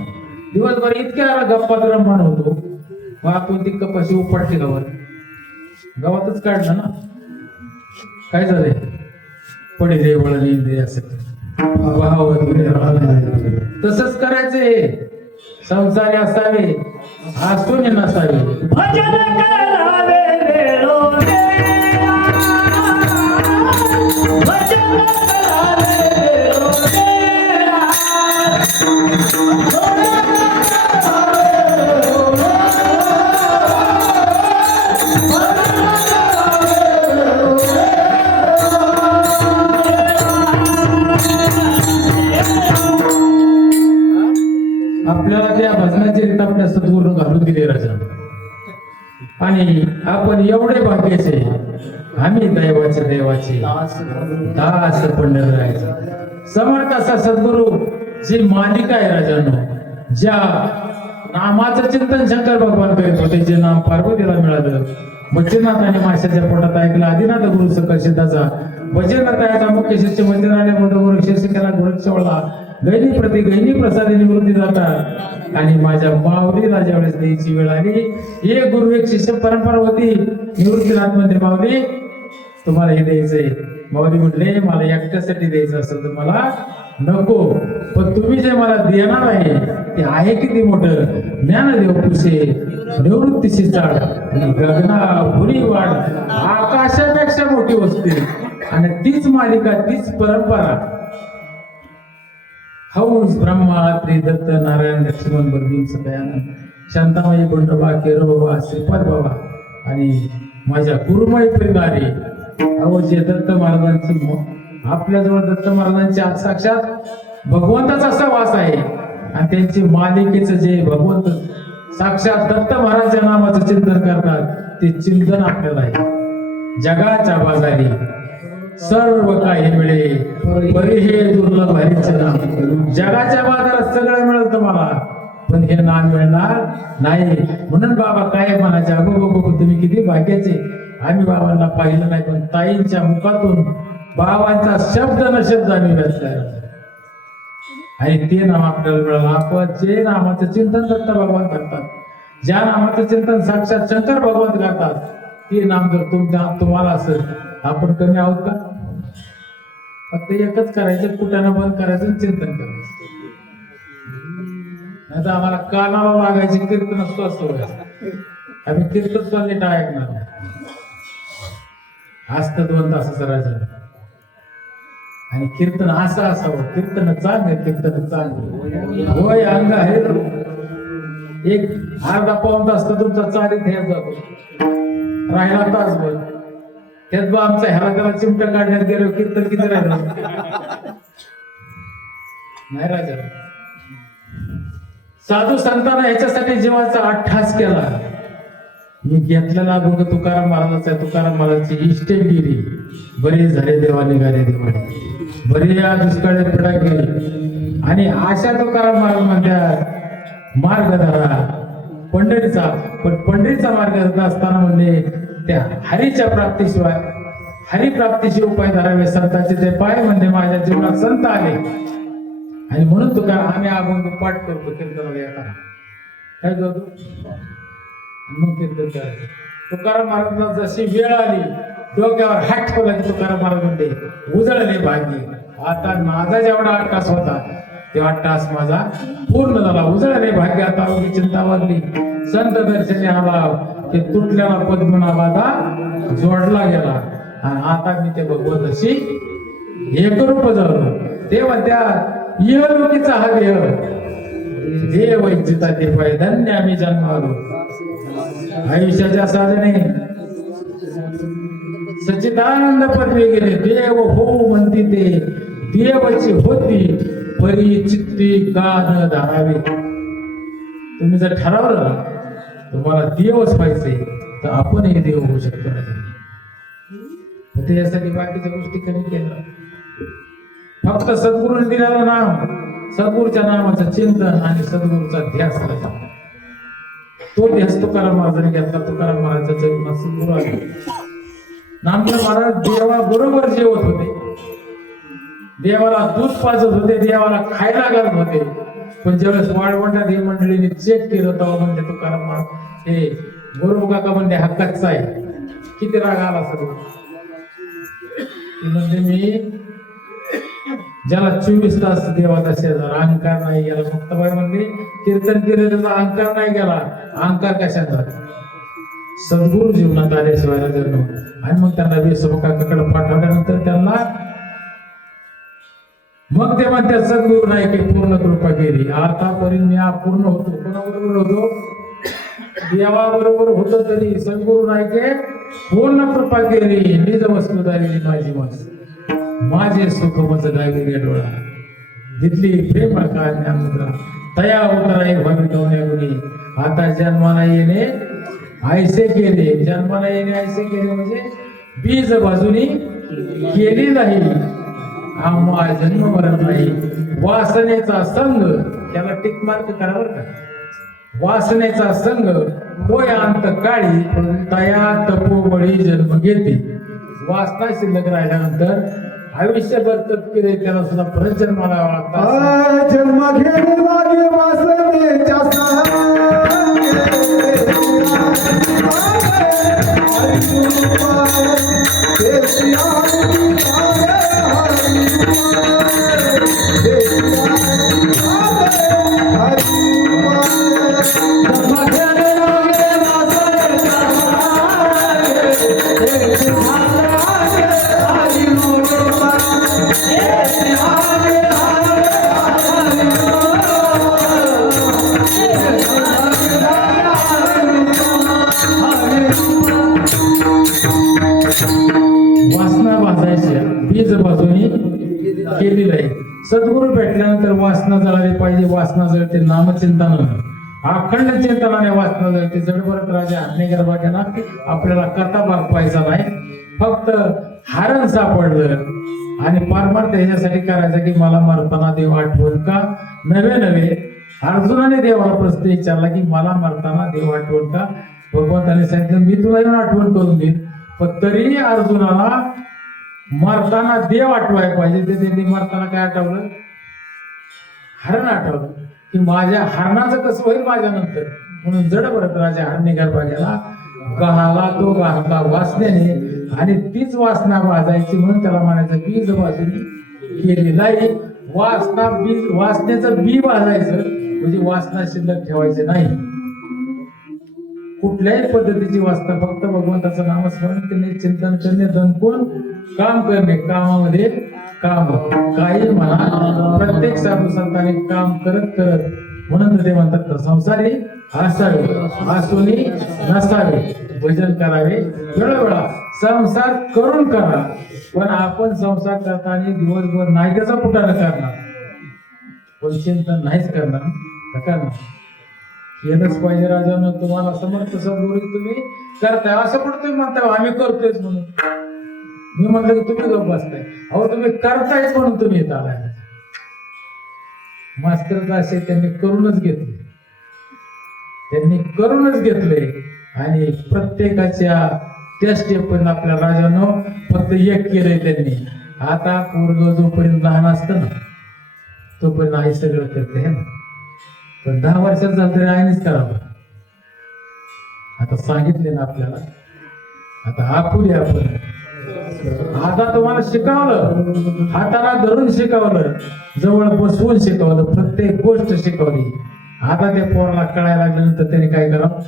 दिवसभर इतक्या गप्पात रममान होतो. मग आपण ती कपाशी उपटली गावातच काढलं ना. काय झालंय, पडे रे वळणी दे असं तसंच करायचंय. संसारी असावे, हसून नसावे. भजन करावे वेळोवेळी, भजन आपल्याला त्या भजनाची रीत आपल्या सद्गुरू घालून दिली राजा. आणि आपण एवढे भाग्याचे, आम्ही देवाचे दास पंढररायाचे. समर्थ असा सद्गुरू जी मालिका आहे राजांनो, ज्या नामाचं चिंतन शंकर भगवान करीत होते, जे नाम पार्वतीला मिळालं. मच्छिनाथाने माशाच्या पोटात ऐकलं आदिनाथ गुरु सकळ सिद्धाचा. वज्रनाथाचा मुख्य शिष्य मंदिराने मोदगुरु शिक्षकाला गोरक्षवळला. गैनी प्रति गैनी प्रसादी निवृत्ती जातात. आणि माझ्या माऊलीला ज्यावेळेस द्यायची वेळ आली, एक गुरु एक शिष्य परंपरा होती. निवृत्तीनाथ मध्ये माऊली तुम्हाला हे द्यायचंय. माऊली म्हटले मला एकट्यासाठी द्यायचं असेल तर मला नको, पण तुम्ही जे मला देणार आहे ते आहे किती मोठं. ज्ञानदेव पुसे निवृत्तीशी चाड आणि गगना भुरी वाढ, आकाशापेक्षा मोठी वस्ती. आणि तीच मालिका, तीच परंपरा. हौस ब्रह्मा त्रिदत्त नारायण लक्ष्मण बर्दींचं दयानंद शांतामाई बंडोबा केरोबा श्रीपाद बाबा आणि माझ्या गुरुमय परिवारी. अहो जे दत्त महाराजांची आपल्याजवळ दत्त महाराजांची आज साक्षात भगवंताचा असा वास आहे. आणि त्यांची मालिकेचं जे भगवंत साक्षात दत्त महाराजांच्या नामाचं चिंतन करतात, ते चिंतन आपल्याला आहे. जगाच्या बाजारी सर्व काही मिळे बरे हे दुर्लभ हरीचे नाम. जगाच्या बाजारात सगळं मिळेल तुम्हाला, पण हे नाम मिळणार नाही. म्हणून बाबा काय म्हणायचे, अगो बघू तुम्ही किती भाग्याचे. आम्ही बाबांना पाहिलं नाही, पण ताईंच्या मुखातून बाबांचा शब्द न शब्द आम्ही व्यवस्था आणि ते नाम आपल्याला मिळालं. आपण जे नामाचं चिंतन दत्त भगवान करतात, ज्या नामाचं चिंतन साक्षात शंकर भगवंत करतात, ते नाम जर तुम्हाला असेल, आपण कमी आहोत का? फक्त एकच करायचं, कुठं बंद करायचं, चिंतन करायचं. नाही तर आम्हाला कानाला लागायचे कीर्तन असतो. आम्ही कीर्तन सुद्धा नीट ऐकणार नाही. असतं 2 तासाचं राजा. आणि कीर्तन असं असावं, कीर्तन चांगलं, कीर्तन चांगलं होय. अंग आहे एक अर्धा पाऊण तास तर तुमचा चालीत ह्यात जातो, राहिला तासभर. त्यात बा आमचा ह्याला त्याला चिमटा काढण्यात गेलो, कीर्तन किती राहिलं नाही राजा. साधू संतांना ह्याच्यासाठी जीवाचा अट्ठास केला. मी घेतलेला भोग तुकाराम महाराजाचा. तुकाराम महाराजांची इष्टेगिरी. बरे झाले देवा निघाले देवाने, बरे या दुष्काळी पडा गेली. आणि आशा तुकाराम महाराज म्हणतात मार्ग धरा पंढरीचा. पण पंढरीचा मार्ग धरत असताना म्हणले त्या हरीच्या प्राप्तीशिवाय, हरिप्राप्तीशी उपाय धरावे संतांचे ते पाय. म्हणजे माझ्या जीवनात संत आले. आणि म्हणून तुकाराम आम्ही अभंग पाठ करतो कीर्तनाला येताना. काय करतो मग कीर्तन करायचं. तुकाराम महाराजांना जशी वेळ आली, डोक्यावर हात ठेवला की तुकाराम महाराज म्हणते उजळले भाग्य. आता माझा जेवढा 8 तास होता ते 8 तास माझा पूर्ण झाला. उजळले भाग्य. आता अवघी चिंता वाढली. संत दर्शनी आला की तुटलेला पद्मनाभ आता जोडला गेला. आणि आता मी ते भगवंताशी एकरूप झालो. तेव्हा त्या इहलोकीचा हा देह देव इच्छिता ते पाय धन्य आम्ही जन्मालो. आयुष्याच्या साधने सच्चिदानंद पदवी गेले. देव हो म्हणती ते देवाची होती परी चित्ती गान धारावे. तुम्ही जर ठरवलं तुम्हाला देवच पाहिजे तर आपण हे देव होऊ शकतो. त्याच्यासाठी बाकीच्या गोष्टी कमी केल्या. फक्त सद्गुरूने दिलेलं नाम, सद्गुरूच्या नामाचं चिंतन आणि सद्गुरूचा ध्यास लागला. तो ध्यास तुकाराम महाराजांनी घेतला. तुकाराम महाराजांच्या जीवनात सद्गुरू आले. नामदेव महाराज देवा बरोबर जेवत होते, देवाला दूध पाजत होते, देवाला खायला घालत होते. पण ज्यावेळेस वाळवंटात ही मंडळीने चेक केलं तेव्हा म्हणजे तुकाराम महाराज हे गुरु काका म्हणजे हक्काचा आहे. किती राग आला सगळं. म्हणजे मी ज्याला 24 तास देवाचा शेजार, अहंकार नाही गेला. मुक्ताबाई म्हणली कीर्तन केलं त्याचा अहंकार नाही गेला. अहंकार कशाचा? सद्गुरू जीवनात आल्याशिवाय जन्म. आणि मग त्यांना वेसमुखाकडे पाठवल्यानंतर त्यांना मग ते म्हणतात सद्गुरू नाही की पूर्ण कृपा केली. आतापर्यंत मी अपूर्ण होतो. कोणाबरोबर होतो? देवाबरोबर होतो तरी सद्गुरू नाही की पूर्ण कृपा केली. निज वस्तू दाविली माझी मास, माझे सुख मज दाविले डोळा. घेतली प्रेम का ज्ञानमुद्रा, तया उतराई भवितवणे गुणी. आता जन्माला येणे ऐसे केले, जन्माला येणे ऐसे केले म्हणजे बीज बाजूनी केली नाही. आम्हा जन्म मरण नाही. वासनेचा संग, त्याला टिक मार्क करावर का, वासनेचा संग होय अंत काळी तया तपोबळी जन्म घेते. वासना शिल्लक राहिल्यानंतर आयुष्यभर तप केले त्याला सुद्धा परत जन्माला लागतात. जन्म घेणे लागे वासनेच्या वासना भाजायची बीज बाजूनी केलेलं आहे. सद्गुरू भेटल्यानंतर वासना जळाली पाहिजे. वासना जळते नामचिंतनानं, अखंड चिंतनाने वासना जळते. जडभरत राजा हरणेगर्भाच्या आपल्याला कथा बागवायचा नाही, फक्त हरण सापडलं आणि पारमार्थ ह्याच्यासाठी करायचं की मला मरताना देव आठवण का. नवे नवे अर्जुनाने देवाला प्रश्न विचारला की मला मरताना देव आठवण का. भगवंताने सांगितलं मी तुला येऊन आठवण करून देईन, पण तरीही अर्जुनाला मरताना देव आठवाय पाहिजे. ते त्यांनी मरताना काय आठवलं, हरण आठवलं की माझ्या हरणाचं कसं होईल माझ्यानंतर. म्हणून जडभरत राजा हरणेगर्भा गेला, गहाला तो घातला वासनेने आणि तीच वासना वाजायची म्हणून त्याला म्हणायचं बीज बाजूनी केली नाही. वासना बीज, वासनेचं बी वाजायचं म्हणजे वासना शिल्लक ठेवायचे नाही. कुठल्याही पद्धतीची वासना, फक्त भगवंताचं नामस्मरण करणे, चिंतन करणे, दणकून काम करणे. कामामध्ये काम काही म्हणा, प्रत्येक साधू संतांनी काम करत करत, म्हणून ते म्हणतात संसारी असावे आसुनी नसावे. भजन करावे वेळोवेळा, संसार करून करा. पण आपण संसार करताना दिवसभर नाही त्याचा पुटारा करणार, पण चिंतन नाहीच करणार. केलंच पाहिजे राजानं. तुम्हाला समर्थ सद्गुरू तुम्ही करताय असं पण तुम्ही म्हणताय आम्ही करतोयच म्हणून. मी म्हणलं की तुम्ही गप्प बसताय. अहो तुम्ही करतायच म्हणून तुम्ही येत आलाय. मास्तर असे त्यांनी करूनच घेतले, त्यांनी करूनच घेतले. आणि प्रत्येकाच्या त्या स्टेपपर्यंत आपल्या राजानं फक्त एक केलंय त्यांनी. आता पोरग जोपर्यंत लहान असतं ना तोपर्यंत आई सगळं करते है ना, पण 10 वर्षात झालं तरी आईनेच करावं. आता सांगितले ना आपल्याला, आता आपुली आपण. आता तुम्हाला शिकवलं, हाताला धरून शिकवलं, जवळ बसवून शिकवलं, प्रत्येक गोष्ट शिकवली. आता त्या पोराला कळायला लागल्यानंतर त्याने काय करावं,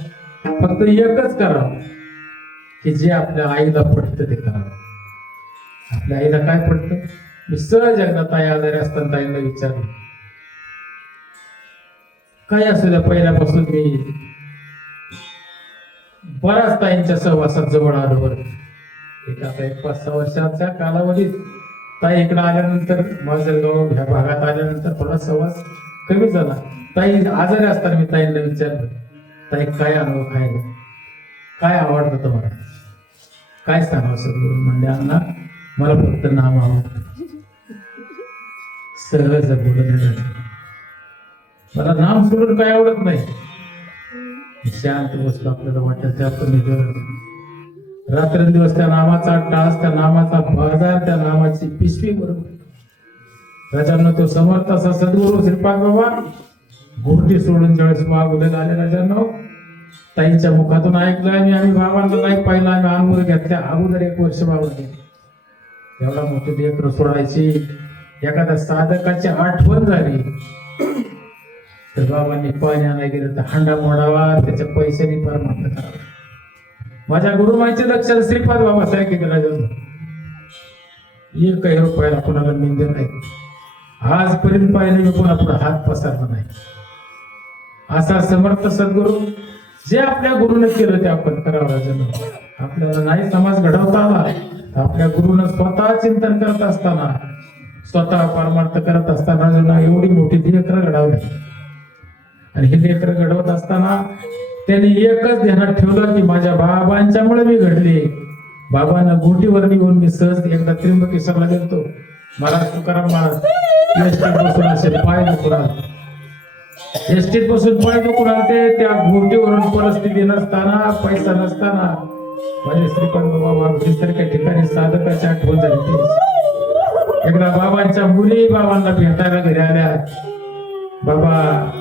फक्त एकच करावं की जे आपल्या आईला पडतं ते करावं. आपल्या आईला काय पडतं, मी सहज एकदा ताई आजारी असताना ताईंना विचारलं, काय असू द्या, पहिल्यापासून मी बऱ्याच ताईंच्या सहवासात जवळ आलो. बरं आता 5-6 वर्षाच्या कालावधीत ताई इकडे आल्यानंतर, माझं गाव ह्या भागात आल्यानंतर थोडा सहवास कमी झाला. ताई आजारी असताना मी ताईंना विचारलं, ताई काय अनुभव, काय आवडतं तुम्हाला, काय सांगावं सद्गुरू. म्हणले अण्णा मला फक्त नाम आवडतं. सहज बोलत, मला नाम सोडून काय आवडत नाही. शांत बसलो, आपल्याला वाटत त्या आपण रात्रंदिवस त्या नामाचा टास, त्या नामाचा बाजार, त्या नामाची पिशवी बरोबर. राजांना तो समर्थ असा सद्गुरू श्रीपाद बाबा गोष्टी सोडून ज्यावेळेस मागवले आले राजांना, ताईंच्या मुखातून ऐकलं आणि आम्ही बाबांना नाही पाहिलं, आम्ही अनुभव घेतल्या. अगोदर 1 वर्ष बाबा एवढा मोठी लेकरं सोडायची. एखाद्या साधकाची आठवण झाली तर बाबांनी पाणी आणायला गेलं तर हांडा मोडावा, त्याच्या पैशाने परमार्थ करावा. माझ्या गुरुमाईचे लक्षात श्रीपाद बाबा साहेब राजांना 1 रुपयाला कोणाला मिळते नाही. आजपर्यंत पाहिलं मी कोणा पुढे हात पसरला नाही. असा समर्थ सद्गुरू, जे आपल्या गुरुनं केलं ते आपण करावं. राजांना आपल्याला नाही समाज घडवता आला, आपल्या गुरुनं स्वतः चिंतन करत असताना, स्वतः परमार्थ करत असताना राजांना एवढी मोठी लेकरं घडवली. आणि हे लेकर घडवत असताना त्यांनी एकच ध्यानात ठेवलं की माझ्या बाबांच्यामुळे मी घडले. बाबांना गोटीवर घेऊन मी सहज एकदा त्र्यंबकेश्वरला गेलतो. महाराज तुकाराम महाराज एसटीत बसून असे पाय दुखून आले. एसटीत बसून पाय दुखून आले. त्या गोटीवरून परिस्थिती नसताना, पैसा नसताना माझे श्रीपाद बाबा सारख्या ठिकाणी साधकाची आठवण झाली. ते एकदा बाबांच्या मुली बाबांना भेटायला घरी आल्या. बाबा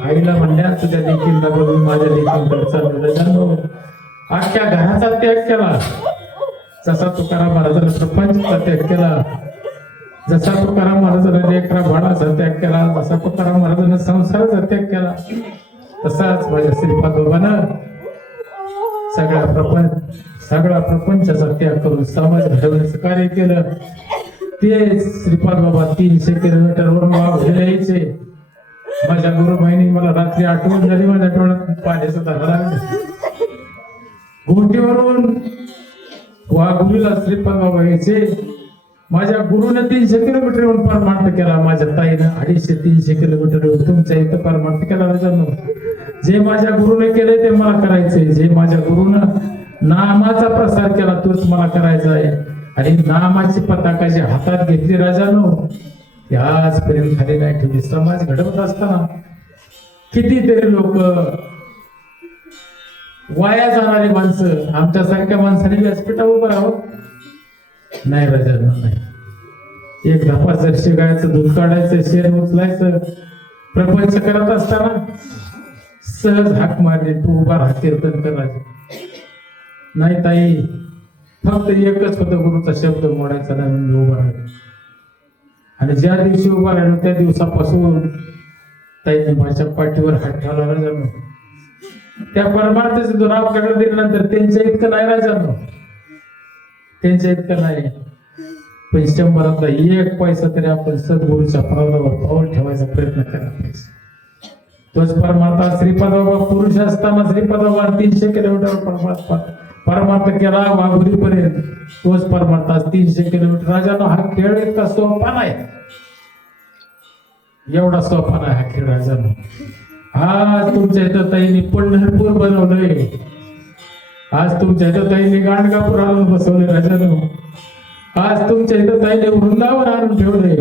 आईला म्हणल्या तुझ्या लेकींना बघून माझ्या लेकींकडे चाललेलं जाणव. अख्ख्या घराचा त्याग केला. जसा तुकाराम महाराजांनी प्रपंचाचा त्याग केला, जसा तुकाराम महाराजांनी लेकरा बाळाचा त्याग केला, जसा तुकाराम महाराजांनी संसाराचा त्याग केला, तसाच माझ्या श्रीपाद बाबानं सगळा प्रपंचाचा त्याग करून समाज घडवण्याचं कार्य केलं. ते श्रीपाद बाबा 300 किलोमीटरवरून वाघोलीला यायचे. माझ्या गुरुबाईंनी मला रात्री आठवण झाली. माझ्या डोळ्यात पाण्याचा धारा लागला. घोटीवरून वाघोलीला श्रीपाद बाबा यायचे. माझ्या गुरुने 300 किलोमीटरवरून परमार्थ केला. माझ्या ताईनं 250-300 किलोमीटरवरून तुमच्या इथं परमार्थ केला. जाणो जे माझ्या गुरुने केले ते मला करायचंय. जे माझ्या गुरुनं नामाचा प्रसार केला तोच मला करायचा आहे. आणि नामाची पताका जी हातात घेतली राजानो ती आजपर्यंत खाली नाही ठेवली. समाज घडवत असताना कितीतरी लोक वाया जाणारी माणसं आमच्यासारख्या माणसाने व्यासपीठावर उभं राहावं नाही राजानो नाही. एक धपा जर्शी गायचं दूध काढायचं, शेण उचलायचं, प्रपंच करत असताना सहज हाक मारली तू उभा राहा कीर्तन करायचं नाही. ताई फक्त एकच होतं गुरुचा शब्द मोडायचा नाही म्हणजे उभा राहिला. आणि ज्या दिवशी उभा राहिलो त्या दिवसापासून ताईने माझ्या पाठीवर हात ठेवला जाणं. त्या परमार्थाचे दोन आपल्याकडे दिल्यानंतर त्यांच्या इतकं नाही राजानो, त्यांच्या इतकं नाही. पण 100तला 1 पैसा तरी आपण सद्गुरूच्या पावलावर पाऊल ठेवायचा प्रयत्न केला पाहिजे. तोच परमार्थ श्रीपाद बाबा पुरुष असताना श्रीपाद बाबा 300 किलोमीटर परमार्थ केला वाघोलीपर्यंत. तोच परमार्थ 300 किलोमीटर. राजानो हा खेळ इतका सोपा नाही, एवढा सोपा नाही हा खेळ राजानो. आज तुमच्या इथं ताईंनी पंढरपूर बनवलंय. आज तुमच्या इथं ताईंनी गाणगापूर आणून बसवले राजानो. आज तुमच्या इथं ताईने वृंदावन आणून ठेवले.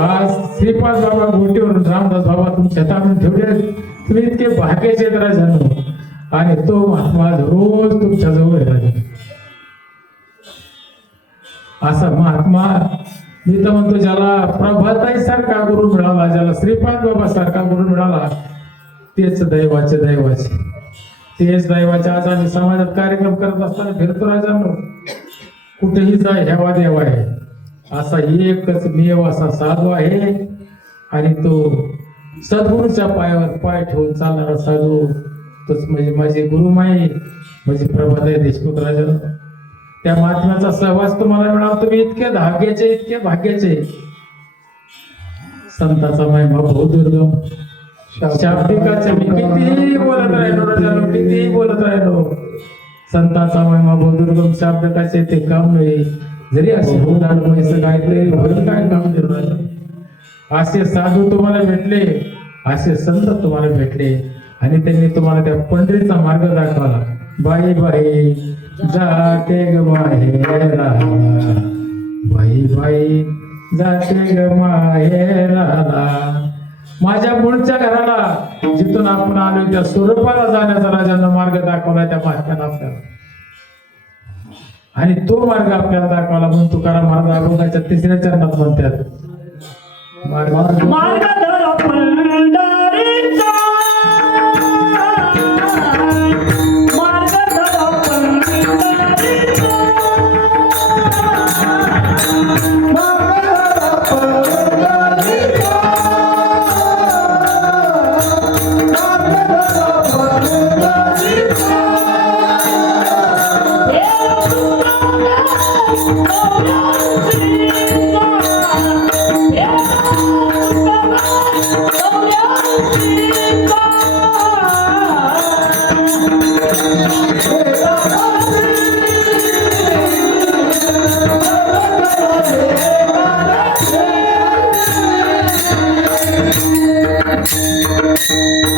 आज श्रीपाद बाबा गोटीवरून रामदास बाबा तुमच्या हातात आणून ठेवले. तुम्ही इतके भाग्याचे राजानो. आणि तो महात्मा रोज तुमच्या जवळ आहे राजा. असा महात्मा मी तर म्हणतो ज्याला प्रभाताई सारखा गुरु मिळाला, ज्याला श्रीपाद बाबा सारखा गुरु मिळाला तेच दैवाचे तेच दैवाचे. आज आम्ही समाजात कार्यक्रम करत असताना फिरतो राजानो. कुठेही जा हेवा देवा आहे. असा एकच मेव असा साधू आहे. आणि तो सद्गुरूच्या पायावर पाय ठेवून चालणारा साधू तोच म्हणजे माझी गुरुमाई म्हणजे प्रभाताई देशमुख राजा. त्या महात्म्याचा सहवास तुम्हाला मिळाला. तुम्ही इतके भाग्याचे. संताचा महिमा बहुदुर्गम. शाब्दिकाचे मी कितीही बोलत राहिलो संताचा महिमा बहुदुर्गम. शाब्दिकाचे ते काम नाही. जरी असे उदाड म्हैस गायले काय काम देणार. असे साधू तुम्हाला भेटले, असे संत तुम्हाला भेटले आणि त्यांनी तुम्हाला त्या पंढरीचा मार्ग दाखवला. बाई जाते ग माहेरा, बाई जाते ग माहेराला. माझ्या मूळच्या घराला जिथून आपण आलो त्या स्वरूपाला जाण्याचा राजानं मार्ग दाखवला त्या महात्म्यानं आपल्याला. आणि तो मार्ग आपल्याला दाखवला म्हणून तुकाराम महाराज अभंगाच्या 3ऱ्या चरणात म्हणतात मार्ग धरा पंढरीचा, मार्ग धरा पंढरीचा,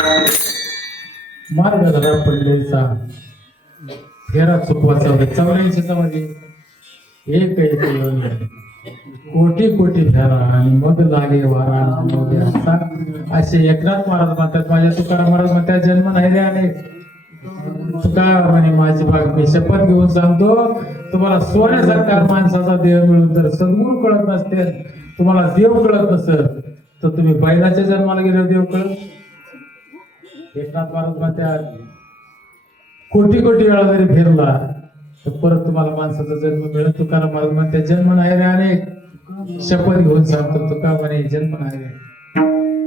Thank you. मार्ग धरा पडलेचा फेरा चुकवाचा होता 84 मध्ये एक येऊन कोटी कोटी फेरा आणि मग लागे वारा मोगे असा असे एकनाथ महाराज म्हणतात. माझ्या तुकाराम महाराज म्हणतात जन्म नाही रे आणि तुका म्हणे माझी बाग मी शपथ घेऊन सांगतो तुम्हाला सोन्यासारखा माणसाचा देव मिळून जर सद्गुरू कळत नसते तुम्हाला देव कळत नसेल तर तुम्ही बैलाच्या जन्माला गेल्यावर देव कळत. एकनाथ महाराज म्हणतात कोटी कोटी वेळा जरी फिरला तर परत तुम्हाला माणसाचा जन्म मिळत. तुकाराम महाराज म्हणते जन्म नाही रे अनेक शपथ घेऊन सांगतो तुका म्हणे जन्म नाही रे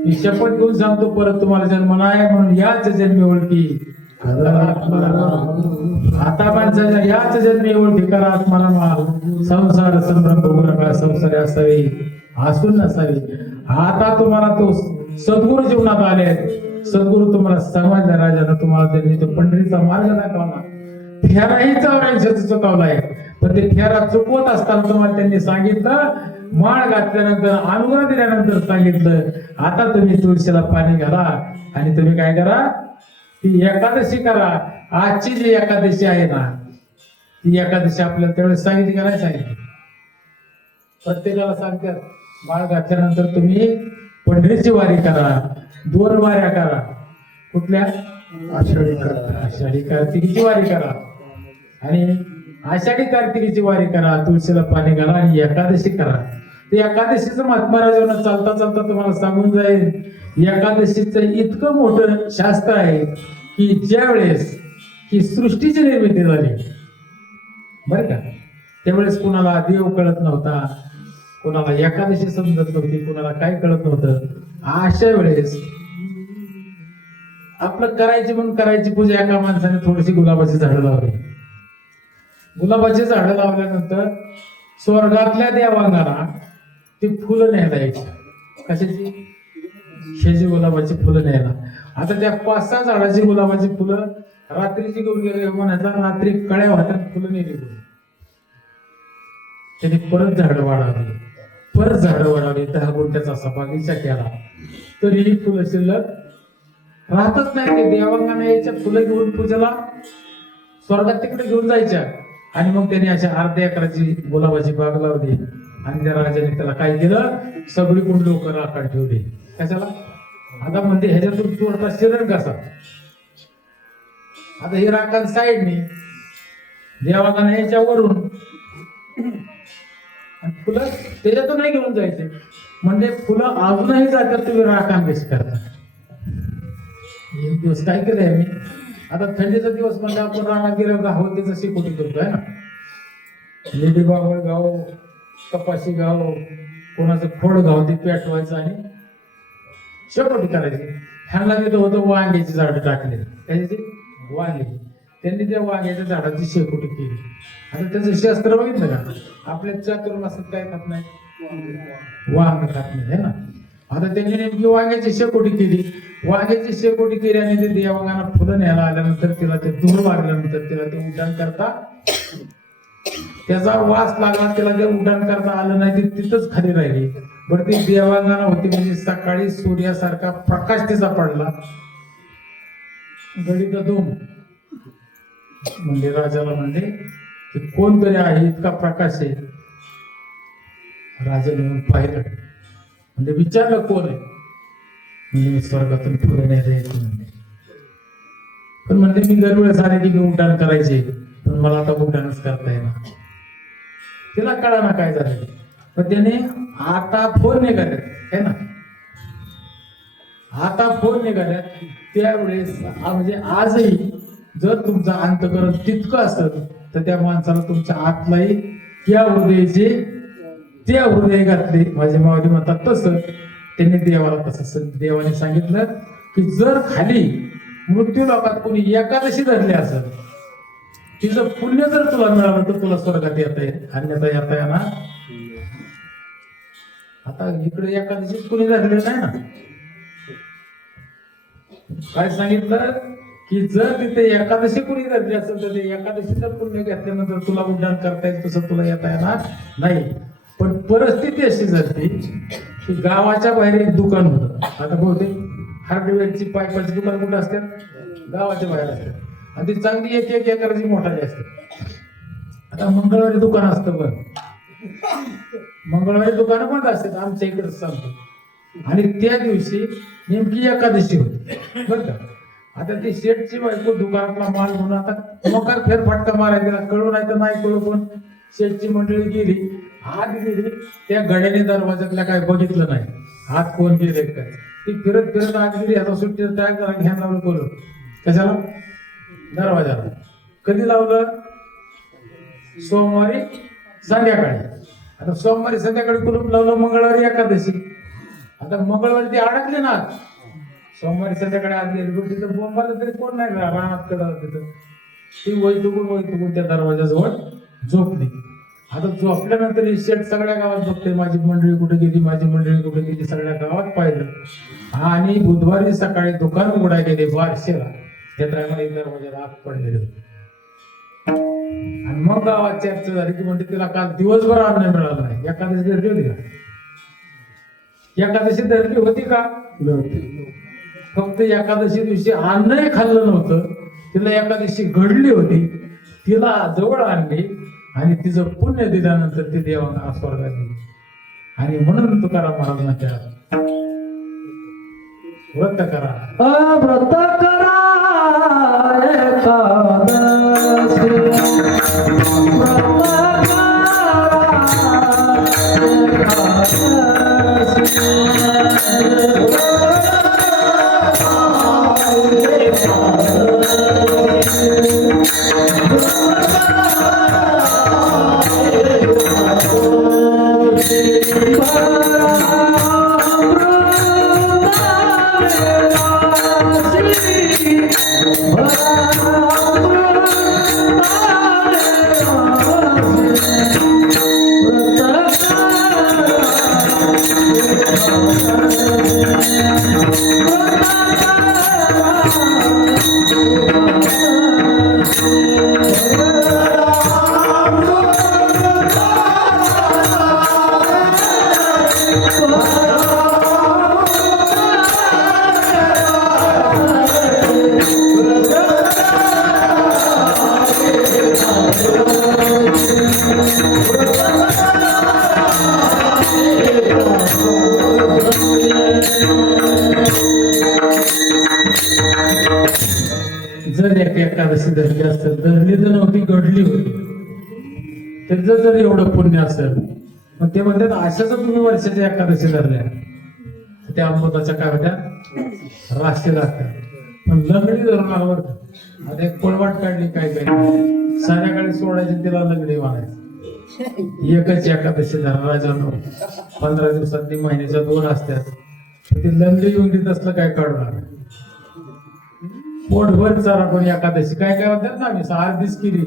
मी शपथ घेऊन सांगतो परत तुम्हाला जन्म नाही म्हणून याच जन्मी ओळखी आता माणसाच्या याच जन्मी ओळखी करा आत्माला संसार संभ्रम बघू नका संसारी असावी हसून नसावी. आता तुम्हाला तो सद्गुरू जीवनात आले सद्गुरू तुम्हाला समजला राजानं तुम्हाला त्यांनी तो पंढरीचा मार्ग दाखवला फेराही 84 चुकवलाय पण ते फेरा चुकवत असताना तुम्हाला त्यांनी सांगितलं माळ घातल्यानंतर अनुग्रह दिल्यानंतर सांगितलं आता तुम्ही तुळशीला पाणी घाला आणि तुम्ही काय करा ती एकादशी करा. आजची जी एकादशी आहे ना ती एकादशी आपल्याला त्यावेळेस सांगितली का नाही सांगितली. प्रत्येकाला सांगतात माळ घातल्यानंतर तुम्ही पंढरीची वारी करा 2 वाऱ्या करा. कुठल्या आषाढी कार्तिकीची वारी करा आणि आषाढी कार्तिकीची वारी करा तुळशीला पाणी घाला आणि एकादशी करा. ते एकादशीचं महात्मा राजांना चालता चालता तुम्हाला सांगून जाईल एकादशीचं इतकं मोठं शास्त्र आहे की ज्या वेळेस ही सृष्टीची निर्मिती झाली बरं का त्यावेळेस कुणाला देव कळत नव्हता कुणाला एकादशी समजत नव्हती कुणाला काय कळत नव्हतं. अशा वेळेस आपलं करायची म्हणून करायची पूजा एका माणसाने थोडीशी गुलाबाची झाडं लावली. गुलाबाची झाडं लावल्यानंतर स्वर्गातल्या देवांगाला ती फुलं न्यायला यायची. कशाची शेजी गुलाबाची फुलं न्यायला. आता त्या 5-6 झाडाची गुलाबाची फुलं रात्रीची घेऊन गेले म्हणायचा रात्री कळ्या वाटत फुलं नेली त्यांनी परत झाडं वाढवली 10 गुंठ्याचा असा बागीचा केला तरी ही फुलं शिल्लक राहतच नाही. ते देवांगाने यायच्या फुलं घेऊन पूजेला स्वर्गात तिकडे घेऊन जायच्या आणि मग त्यांनी अशा अर्ध्या एकराची गुलाबाची बाग लावली आणि त्या राजाने त्याला काय केलं सगळीकडून लोक राखण ठेवली. कशाला आता म्हणते ह्याच्यातून चोरता शिरण कसा आता हे राखण साईडने देवांगाने यायच्या वरून फुलं त्याच्यातून नाही घेऊन जायचे म्हणजे फुलं अजूनही जातात तुम्ही राखण कशी करता. एक दिवस काय केलंय मी आता थंडीचा दिवस म्हणजे आपण रानात गेलो गाव त्याचं शेकोटी करतोय ना लेडी बाबळ गाव कपाशी गाव कोणाचं खोड गाव ते पेटवायचं आणि शेकोटी करायची. ह्यांना तिथं होतं वांग्याची झाडं टाकले त्याची वांग्याची त्यांनी त्या वांग्याच्या झाडाची शेकोटी केली. आता त्याचं शस्त्र बघितलं का आपल्या चातुर्मासात काय खात नाही वांग खात नाही है ना. आता त्यांनी नेमकी वांग्याची शेकोटी केली आणि ते देवांगांना फुलं न्यायला आल्यानंतर तिला ते दूर लागल्यानंतर तिला ते उड्डाण करता त्याचा वास लागला तिला ते उड्डाण करता आलं नाही ती तिथंच खाली राहिली. बरं ती देवांगाना होती म्हणजे सकाळी सूर्यासारखा प्रकाश तिचा पडला गडीत धूम म्हणजे राजाला म्हणले की कोणतरी आहे इतका प्रकाश आहे. राजाने येऊन पाहिलं म्हणजे विचारलं कोण आहे म्हणजे मी स्वर्गातून फुलं न्यायला यायची म्हणते पण म्हणजे मी दरवेळेस आले की मी उड्डाण करायचे पण मला आता उड्डाणच करता येणार. तिला कळा ना काय झालं पण त्याने आता फोन निघाल्यात है ना आता फोन निघाल्यात त्यावेळेस म्हणजे आजही जर तुमचं अंतकरण तितकं असत तर त्या माणसाला तुमच्या आतलाही त्या हृदयाचे त्या हृदय घातले माझे मावली म्हणतात तसं त्यांनी देवाला तसं देवाने सांगितलं की जर खाली मृत्यू लोकात कोणी एकादशी धरली असेल तिचं पुण्य जर तुला मिळालं तर तुला स्वर्गात येता येईल अन्यथा येता येणार. आता इकडे एकादशीच कोणी धरले नाही ना. काय सांगितलं की जर तिथे एकादशी कोणी धरली असेल तर ते एकादशीचं पुण्य घेतल्यानंतर तुला उड्डाण करता येईल तसं तुला येता येणार नाही. पण परिस्थिती अशी झाली की गावाच्या बाहेर एक दुकान होतं. आता बहुतेक हार्डवेअरची पायपाची दुकान कुठं असतात गावाच्या बाहेर असते आणि ती चांगली एक एक एकराची मोठाली असते. आता मंगळवारी दुकान असतं बंद, मंगळवारी दुकानं बंद असतात आमच्या इकडे सांगतो. आणि त्या दिवशी नेमकी एकादशी होती बरं का. आता ती शेठची बायको दुकानातला माल म्हणून आता मकार फेरफटका मारायला कळू नाही तर नाही कळू, पण शेठची मंडळी गेली, हात गेली, त्या गड्याने दरवाजातल्या काय बघितलं नाही, हात कोण गेले काय. ती फिरत फिरत आत गेली, आता सुट्टी तयार करा घ्यायला लावलं बोलू कशाला दरवाजाला. कधी लावलं? सोमवारी संध्याकाळी. आता सोमवारी संध्याकाळी कुलूप लावलं, मंगळवारी एकादशी. आता मंगळवारी ती अडकली ना, सोमवारी संध्याकाळी आत गेली, तिथं बोंबाला तरी कोण नाही रानात कडं तिथं. ती वैतुकून त्या दरवाजाजवळ झोपली. आता झोपल्यानंतर ही शेठ सगळ्या गावात झोपते, माझी मंडळी कुठे गेली, माझी मंडळी कुठे गेली, सगळ्या गावात पाहिलं. आणि बुधवारी सकाळी दुकान उघडाय गेले बारशेला, त्या टायमाला दरवाजाला आग पडलेली होती. आणि मग गावात चर्चा झाली की म्हणते तिला काल दिवसभर अन्न मिळालं नाही. एकादशी धरली होती का? एकादशी धरली होती का? फक्त एकादशी दिवशी अन्नही खाल्लं नव्हतं. तिला एकादशी घडली होती, तिला जवळ आणली आणि तिचं पुण्य दिल्यानंतर ती देवांना स्वर्गात गेली. आणि म्हणून तुकाराम महाराज म्हणतात व्रत करा, व्रत करा एकादशी, व्रत जर एक एकादशी धरली असेल, धरली तर नव्हती घडली होती, त्याचं जर एवढं पुण्य असेल, मग ते म्हणतात अशाच तुम्ही वर्षाच्या एकादशी धरल्या, त्या अमृताच्या काय होत्या राशी लागतात. पण लंगडी धरून आवर. आता एक पळवाट काढली काय काय, संध्याकाळी सोडायची तिला लंगडी वाढायची. एकच एकादशी धरा राजानो, 15 दिवसात महिन्याच्या 2 असतात. ती लंगडी येऊन असलं काय काढणार, पोटभर चारा कोणी एकादशी काय काय म्हणतात ना, आम्ही 6 दिवस केली,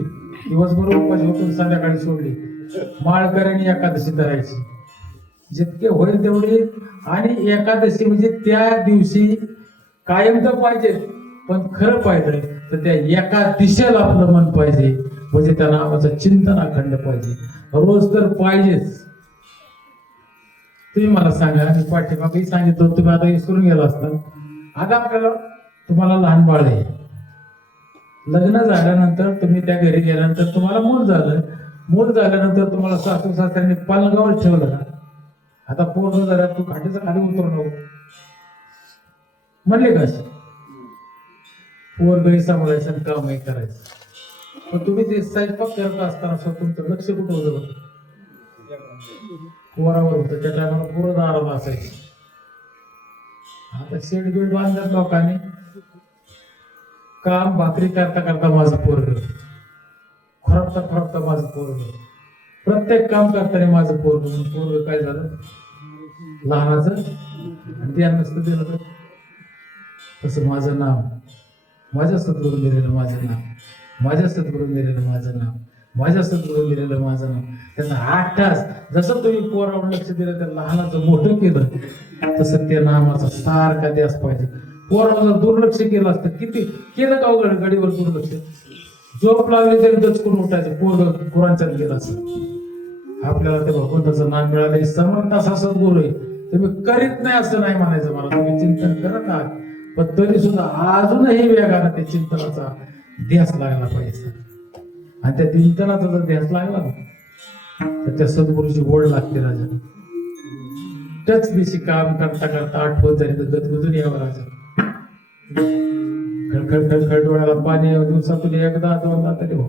दिवसभर उपाशी होतो, संध्याकाळी सोडली. माळकऱ्यांनी एकादशी धरायची जितके होईल तेवढी. आणि एकादशी म्हणजे त्या दिवशी कायम तर पाहिजे, पण खरं पाहिजे तर त्या एका दिशेला आपलं मन पाहिजे, म्हणजे त्या नावाचं चिंतन अखंड पाहिजे, रोज तर पाहिजेच. तुम्ही मला सांगा, मी पाठीमागेही सांगितलं, तुम्ही आता विसरून गेला असता. आता आपल्याला तुम्हाला लहान बाळ आहे, लग्न झाल्यानंतर तुम्ही त्या घरी गेल्यानंतर तुम्हाला मूल झालं, मूल झाल्यानंतर तुम्हाला सासू सासऱ्यांनी पलंगावर ठेवलं ना. आता पोरं जरा तू खाटीचं खाली उतरू नको म्हणले का? पोरगही सांभाळायचं आणि कामही करायचं. पण तुम्ही ते स्वयंपाक करत असताना तुमचं लक्ष कुठं होतं? पोरावर होतं. त्या टायमाला पोरं दाराला असायची. आता शेडबीड बांधतात लोकांनी, काम भाकरी करता करता माझं पोरग, खरपता खरपता माझं पोरग, प्रत्येक काम करताना माझं पोरग. पोरग काय झालं लहानाचं, आणि त्या नसतं दिलं तर तसं माझं नाव, माझ्या सद्गुरून दिलेलं माझं नाव, माझ्या सद्गुरून दिलेलं माझं नाव, माझ्या सद्गुरून दिलेलं माझं नाव. त्याचा 8 तास जसं तुम्ही पोरावर लक्ष दिलं, त्या लहानाचं मोठं केलं, तसं त्या नामाचा सारखा ध्यास पाहिजे. पोरावर दुर्लक्ष केलं असतं, किती केलं का गडीवर दुर्लक्ष, झोप लागली तरी दचकून उठायचं, पोर कुरांच्यात गेलं असं. आपल्याला ते भगवंताचं नाम मिळाले, समर्थ असा सद्गुरू आहे, तुम्ही करीत नाही असं नाही म्हणायचं मला. तुम्ही चिंतन करत आहात, पण तरी सुद्धा अजूनही वेगानं त्या चिंतनाचा ध्यास लागला पाहिजे. आणि त्या चिंतनाचा जर ध्यास लागला ना तर त्या सद्गुरूची ओढ लागते राजा. त्याच दिवशी काम करता करता आठवत जाईल तर गदगदून यावं राजा. खळखळ खळखळ डोळ्याला पाणी दिवसातून एकदा दोनदा तरी हो.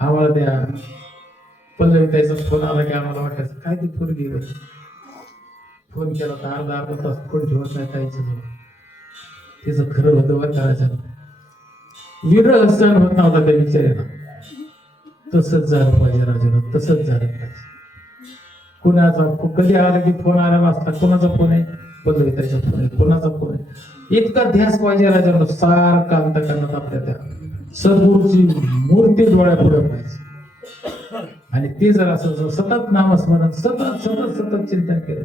आम्हाला त्या पल्लवी ताईचा फोन आला की आम्हाला वाटायचं काय ती पोरगी होय. फोन केला तर अर्धा तास फोन ठेवत नाही ताईच्या जवळ. तिचं खरं होतं वर करायचं विरह सहन होत नव्हता त्या विचारायला. तसंच झालं पाहिजे राजूला, तसंच झालं पाहिजे. कुणाचा कधी आला की फोन आलेला असता. कोणाचा फोन आहे? पल्लवी ताईचा फोन आहे. कोणाचा फोन आहे? इतका ध्यास पाहिजे राजाला. सारखा अंतकरणात आपल्या त्या सद्गुरूची मूर्ती डोळ्यापुढे पाहिजे. आणि ते जर असं सतत नामस्मरण सतत सतत सतत चिंतन केलं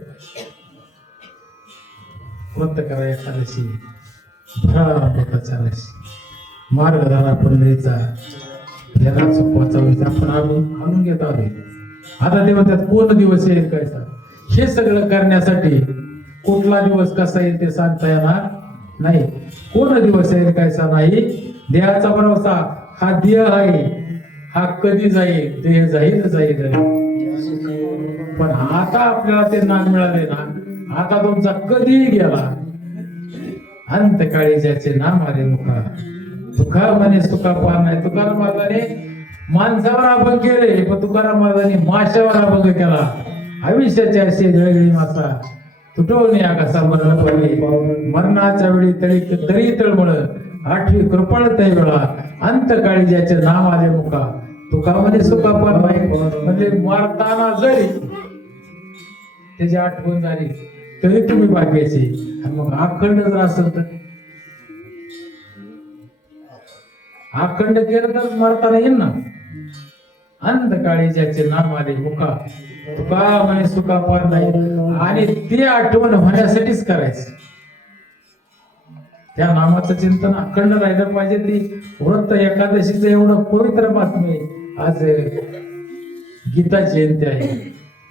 व्रत करा एखाद्याशी भराचाराशी मार्गधारा पंढरीचा याला सोपवाचा आपण आणून घेत आहोत. आता तेव्हा त्यात कोण दिवस येईल काय सांग. हे सगळं करण्यासाठी कुठला दिवस कसा येईल ते सांगता येणार नाही. कोण दिवस येईल कायसा नाही. देहाचा भरोसा हा देह आहे. हा कधी जाईल देह जाईल जाईल. पण आता आपल्याला ते नाम मिळाले ना. आता तुमचा कधी गेला. अंतकाळी ज्याचे नाम आले मुखा तुका म्हणे सुका पार नाही. तुकाराम महाराजाने माणसावर अभंग केले पण तुकाराम महाराजांनी माशावर अभंग केला. आयुष्याची अशी वेगळी मासा तुटवणे आकाशा मरण पडले. मरणाच्या वेळी तरी तळमळ आठवी कृपळ त्या वेळा अंतकाळी ज्याचे नाम आले मुखा तुका म्हणे सुका पार नाही. म्हणजे मारताना जरी त्याची आठवण झाली तरी तुम्ही भाग्याची. आणि मग अखंड जर असेल तर अखंड केलं तर मरताना येईल ना. अंधकाळी ज्याचे नाम आले मुका तुका म्हणे सुका पार नाही. आणि ते आठवण होण्यासाठीच करायचं. त्या नामाचं चिंतन अखंड राहिलं पाहिजे. ती व्रत एकादशीचं एवढं पवित्र बातमी. आज गीता जयंती आहे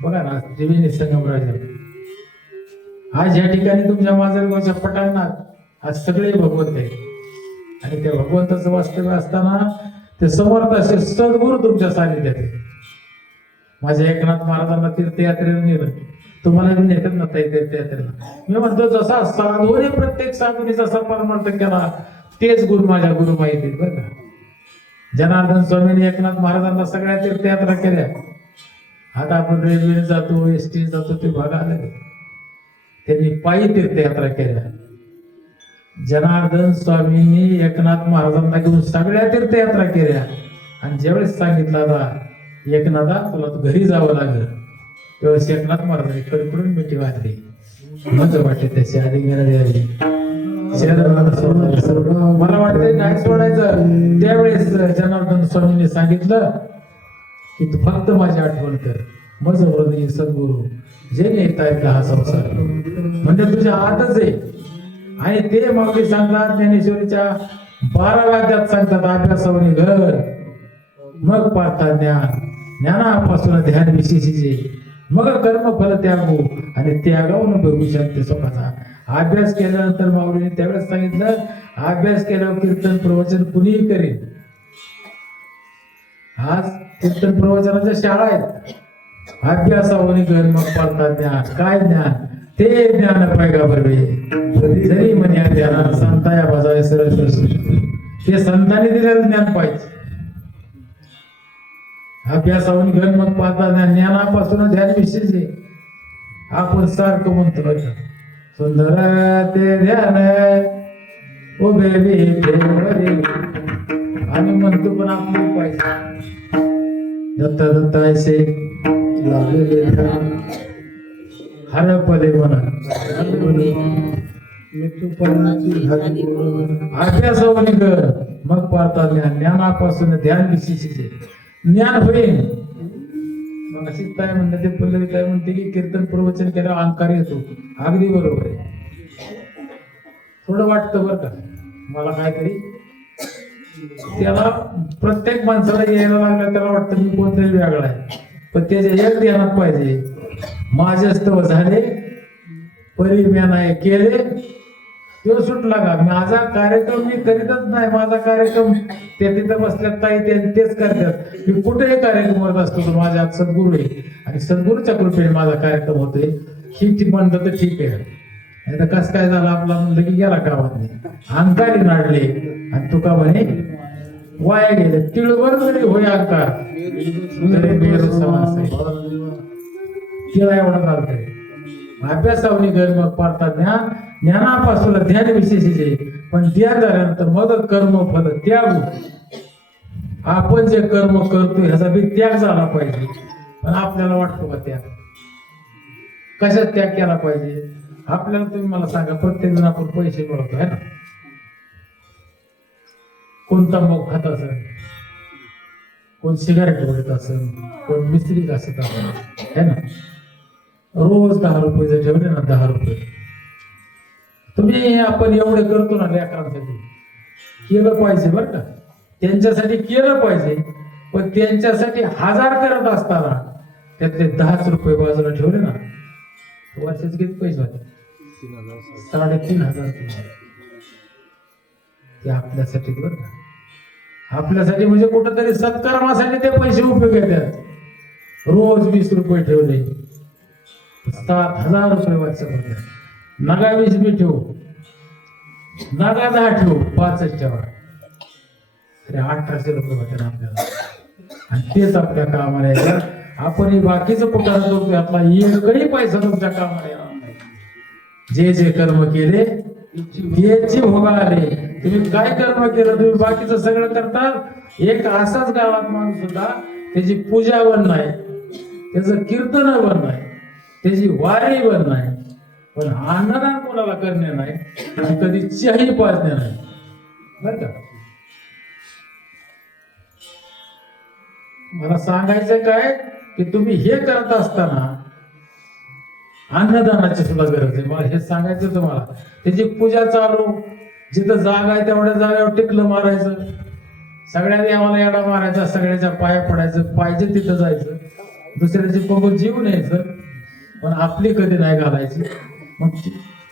बघा ना. त्रिवेणी संगमराज आज या ठिकाणी तुमच्या माजलगावच्या पटांगणात आज सगळे भगवंत आहे. आणि त्या भगवंताचं वास्तव्य असताना ते समर्थ असे सद्गुरू तुमच्या सानिध्यात आहे. माझ्या एकनाथ महाराजांना तीर्थयात्रेला नेलं. तुम्हाला मी नेतात ना तीर्थयात्रेला. मी म्हणतो जसा साधूने प्रत्येक साधूने जसा परमार्थ केला तेच गुरु माझ्या गुरु माहिती बरं का. जनार्दन स्वामींनी एकनाथ महाराजांना सगळ्या तीर्थयात्रा केल्या. आता आपण रेल्वेने जातो एसटी जातो ते भागा आले. त्यांनी पायी तीर्थयात्रा केल्या. जनार्दन स्वामींनी एकनाथ महाराजांना घेऊन सगळ्या तीर्थयात्रा केल्या. आणि ज्यावेळेस सांगितलं आता एकनाथा तुला तू घरी जावं लागलं त्यावेळेस एकनाथ महाराजांनी कडकडून मिठी वाटली. मजा वाटते त्याची आधी गेला मला वाटतं नाही सोडायचं. त्यावेळेस जनार्दन स्वामींनी सांगितलं की तू फक्त माझी आठवण कर. मज हृदय सद्गुरू जे नेता का हा संसार म्हणजे तुझ्या हातच आहे. आणि ते माऊली सांगतात ज्ञानेश्वरीच्या 12व्या अध्यायात सांगतात अभ्यासावरी घर मग पार्था ज्ञान ज्ञानापासून ध्यान विशेषीचे मग कर्म फल त्यागू आणि त्यागावून बघू शकते स्वतःचा. अभ्यास केल्यानंतर माऊलीने त्यावेळेस सांगितलं अभ्यास केल्यावर कीर्तन प्रवचन कुणीही करेल. आज कीर्तन प्रवचनाच्या शाळा आहेत. अभ्यासावरी घर मग पार्था ज्ञान. काय ज्ञान? ते ज्ञान पायगा बरवे जरी म्हणे ज्ञान संताया बाजाय सरस्वती. ते संतांनी दिलेलं ज्ञान पाहिजे. अभ्यासावरून घर मग पाहता ज्ञानापासून ध्यान विशेष आहे. आपण सारखं म्हणतो सुंदर ते ध्यान उभे आम्ही म्हणतो पण आपलं पाहिजे. दत्त दत्त ऐसे लागलेले हरपले म्हणा अभ्यासावरून घर मग पाहता ज्ञान ज्ञानापासून ध्यान विशेषीचे ज्ञान होईल. मग अशीच काय म्हणते ते पल्लवी काय म्हणते की कीर्तन प्रवचन केल्यावर अहंकार येतो. अगदी बरोबर आहे. थोडं वाटतं बरं का मला काहीतरी. त्याला प्रत्येक माणसाला यायला लागलं त्याला वाटतं मी कोणतरी वेगळा आहे. पण त्याच्या एक ध्यानात पाहिजे माझे स्तव झाले परी मी नाही केले तो सुटला का माझा कार्यक्रम मी करीतच नाही माझा कार्यक्रम ते तिथं बसल्यात ताई तेच करतात मी कुठेही कार्यक्रम करत असतो तर माझ्या हात सद्गुरू आहे आणि सद्गुरूच्या कृपेने माझा कार्यक्रम होतोय ही म्हणतं तर ठीक आहे नाही तर कस काय झालं आपला म्हणलं की गेला गावात नाही अंगारी नाडले आणि तुका म्हणे वाया गेले तिळवर जरी होय अंकार तरी बेरू समास आहे. तिला एवढा चालतंय अभ्यासावनी घर मग पाडता ज्ञानापासून ध्यान विशेषीचे पण ध्यान झाल्यानंतर मदत कर्म फल त्याग आपण जे कर्म करतो ह्याचा बी त्याग झाला पाहिजे पण आपल्याला वाटतो का त्याग कशात त्याग केला पाहिजे आपल्याला तुम्ही मला सांगा प्रत्येक जण आपण पैसे मिळवतो है ना कोण तंबाखू खात असेल कोण सिगारेट ओढत असेल कोण मिस्त्री घासत असेल है ना रोज 10 रुपये जर ठेवले ना 10 रुपये तुम्ही आपण एवढे करतो ना लेकरांसाठी केलं पाहिजे बरं का त्यांच्यासाठी केलं पाहिजे पण त्यांच्यासाठी 1000 करत असताना त्यातले 10 रुपये बाजूला ठेवले ना वर्षाचे किती पैसे होते 3,500 ते आपल्यासाठी बरं का आपल्यासाठी म्हणजे कुठंतरी सत्कर्मासाठी ते पैसे उपयोगी येतात रोज 20 रुपये ठेवले 7,000 रुपये वर्षामध्ये नगा 20 बी ठेवू नगा 10 ठेवू 5च ठेवा तरी 1,800 रुपये होते ना आपल्याला आणि तेच आपल्या कामाला येतात आपण बाकीचं कुठं करतो आपला एकही पैसा तुमच्या कामाला येणार नाही जे जे कर्म केले त्याची भोगा आले तुम्ही काय कर्म केलं तुम्ही बाकीचं सगळं करता एक असाच गावात माणूस होता त्याची पूजा बन नाही त्याचं कीर्तन बन नाही त्याची वारी बन नाही पण अन्नदान कोणाला करणे नाही आणि कधी चहाही पाजणे नाही बर का मला सांगायचं काय की तुम्ही हे करत असताना अन्नदानाची सुद्धा गरज आहे मला हे सांगायचं तुम्हाला त्याची पूजा चालू जिथं जागा आहे तेवढ्या जागेवर टिकलं मारायचं सगळ्या देवाला येडा मारायचा सगळ्याच्या पाया पडायचं पाहिजे तिथं जायचं दुसऱ्याची बघून जीव न्यायचं पण आपली कधी नाही घालायची मग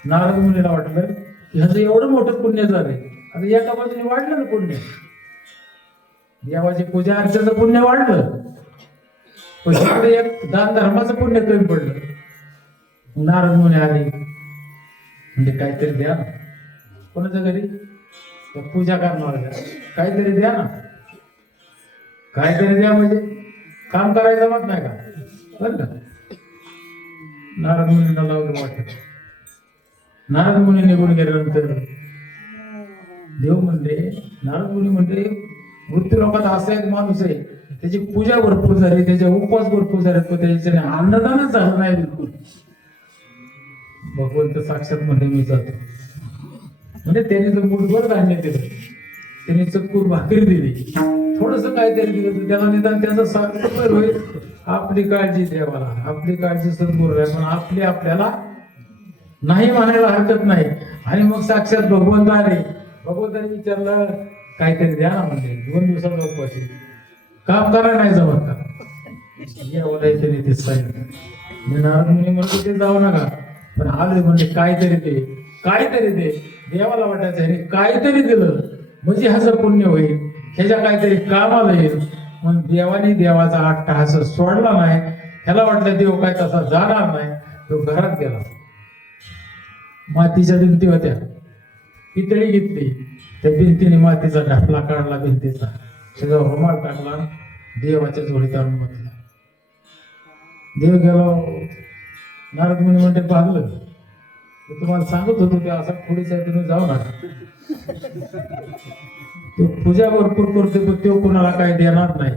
नारद मुनीला वाटलं की ह्याचं एवढं मोठं पुण्य झालंय आता एका बाजूने वाढलं ना पुण्य देवाची पूजा अर्चेचं पुण्य वाढलं पण इकडे एक दान धर्माचं पुण्य कमी पडलं नारद मुनी आले म्हणजे काहीतरी द्या ना कोणाच्या घरी पूजा करणार द्या काहीतरी द्या ना काहीतरी द्या म्हणजे काम करायचं मत नाही का बरं का नारद मुनीला लावलं वाटत नारद मुनी निघून गेल्यानंतर देव म्हणले नारद मुनी म्हणते मृत्यू लोकात असा एक माणूस आहे त्याची पूजा भरपूर झाली त्याचे उपवास भरपूर झाले पण त्याच्याने अन्नदानच झालं नाही बिलकुल भगवंत साक्षात मध्ये मी जातो म्हणजे त्याने जर मुठभर धान्य दिलं त्याने चतकूर भाकरी दिली थोडस काहीतरी दिलं तर त्याला निदान त्याचं सार्थक होईल आपली काळजी देवाला आपली काळजी सद्गुरू आहे पण आपली आपल्याला नाही म्हणायला हरकत नाही आणि मग साक्षात भगवंत आले भगवंताने विचारलं काहीतरी द्या ना म्हणजे 2 दिवसाचा उपवास काम करा नाही जमत का यावं त्याने ते सांगितलं नारद मुनी म्हणतो ते जाऊ नका पण आले म्हणजे काहीतरी दे देवाला वाटायचं ह्याने काहीतरी दिलं म्हणजे ह्याचं पुण्य होईल ह्याच्या काहीतरी कामाला येईल मग देवाने देवाचा अट्टहास सोडला नाही ह्याला वाटलं देव काय तसा जाणार नाही तो घरात गेला मातीच्या भिंती होत्या पितळी घेतली त्या भिंतीने मातीचा ढापला काढला भिंतीचा त्याच्यावर रुमाल टाकला देवाच्या जोडीत आणून बसला देव गेलो नारद मुनी म्हणते पागलं तुम्हाला सांगत होतो ते असा पुढेच आहे तुम्ही जाऊ नका तो पूजा भरपूर करतो पण तो कोणाला काय देणार नाही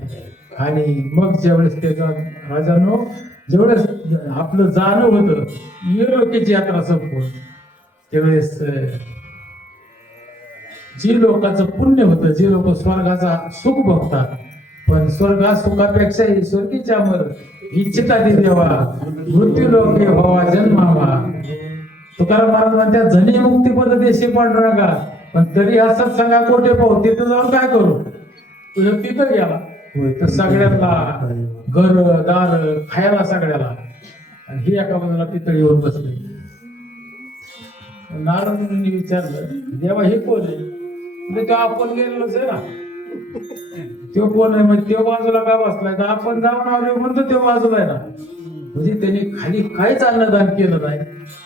आणि मग ज्यावेळेस त्याचा राजानो जेवढेच आपलं जाणं होतं लोकांची यात्रा संपून त्यावेळेस जी लोकांचं पुण्य होतं जे लोक स्वर्गाचा सुख भोगतात पण स्वर्गा सुखापेक्षाही स्वर्गीच्या मर इच्छिता देवा मृत्यू लोके व्हावा जन्मावा तुकाराम महाराज म्हणतात झनी मुक्ती पद देशी पांडुरंगा पण तरी असंच सांगा कोठे पाहू तिथं जाऊन काय करू तुझं तिथं गेला होय तर सगळ्यांना घर दार खायला सगळ्याला आणि ही एका बाजूला पितळी येऊन बसली नारद मुनींनी विचारलं देवा हे कोण आहे म्हणजे तो आपण गेलेलोच आहे ना तो कोण आहे म्हणजे तो बाजूला का बसलाय का आपण जाऊन आलो म्हणतो तो बाजूला आहे ना म्हणजे त्याने खाली काहीच अन्नदान केलं नाही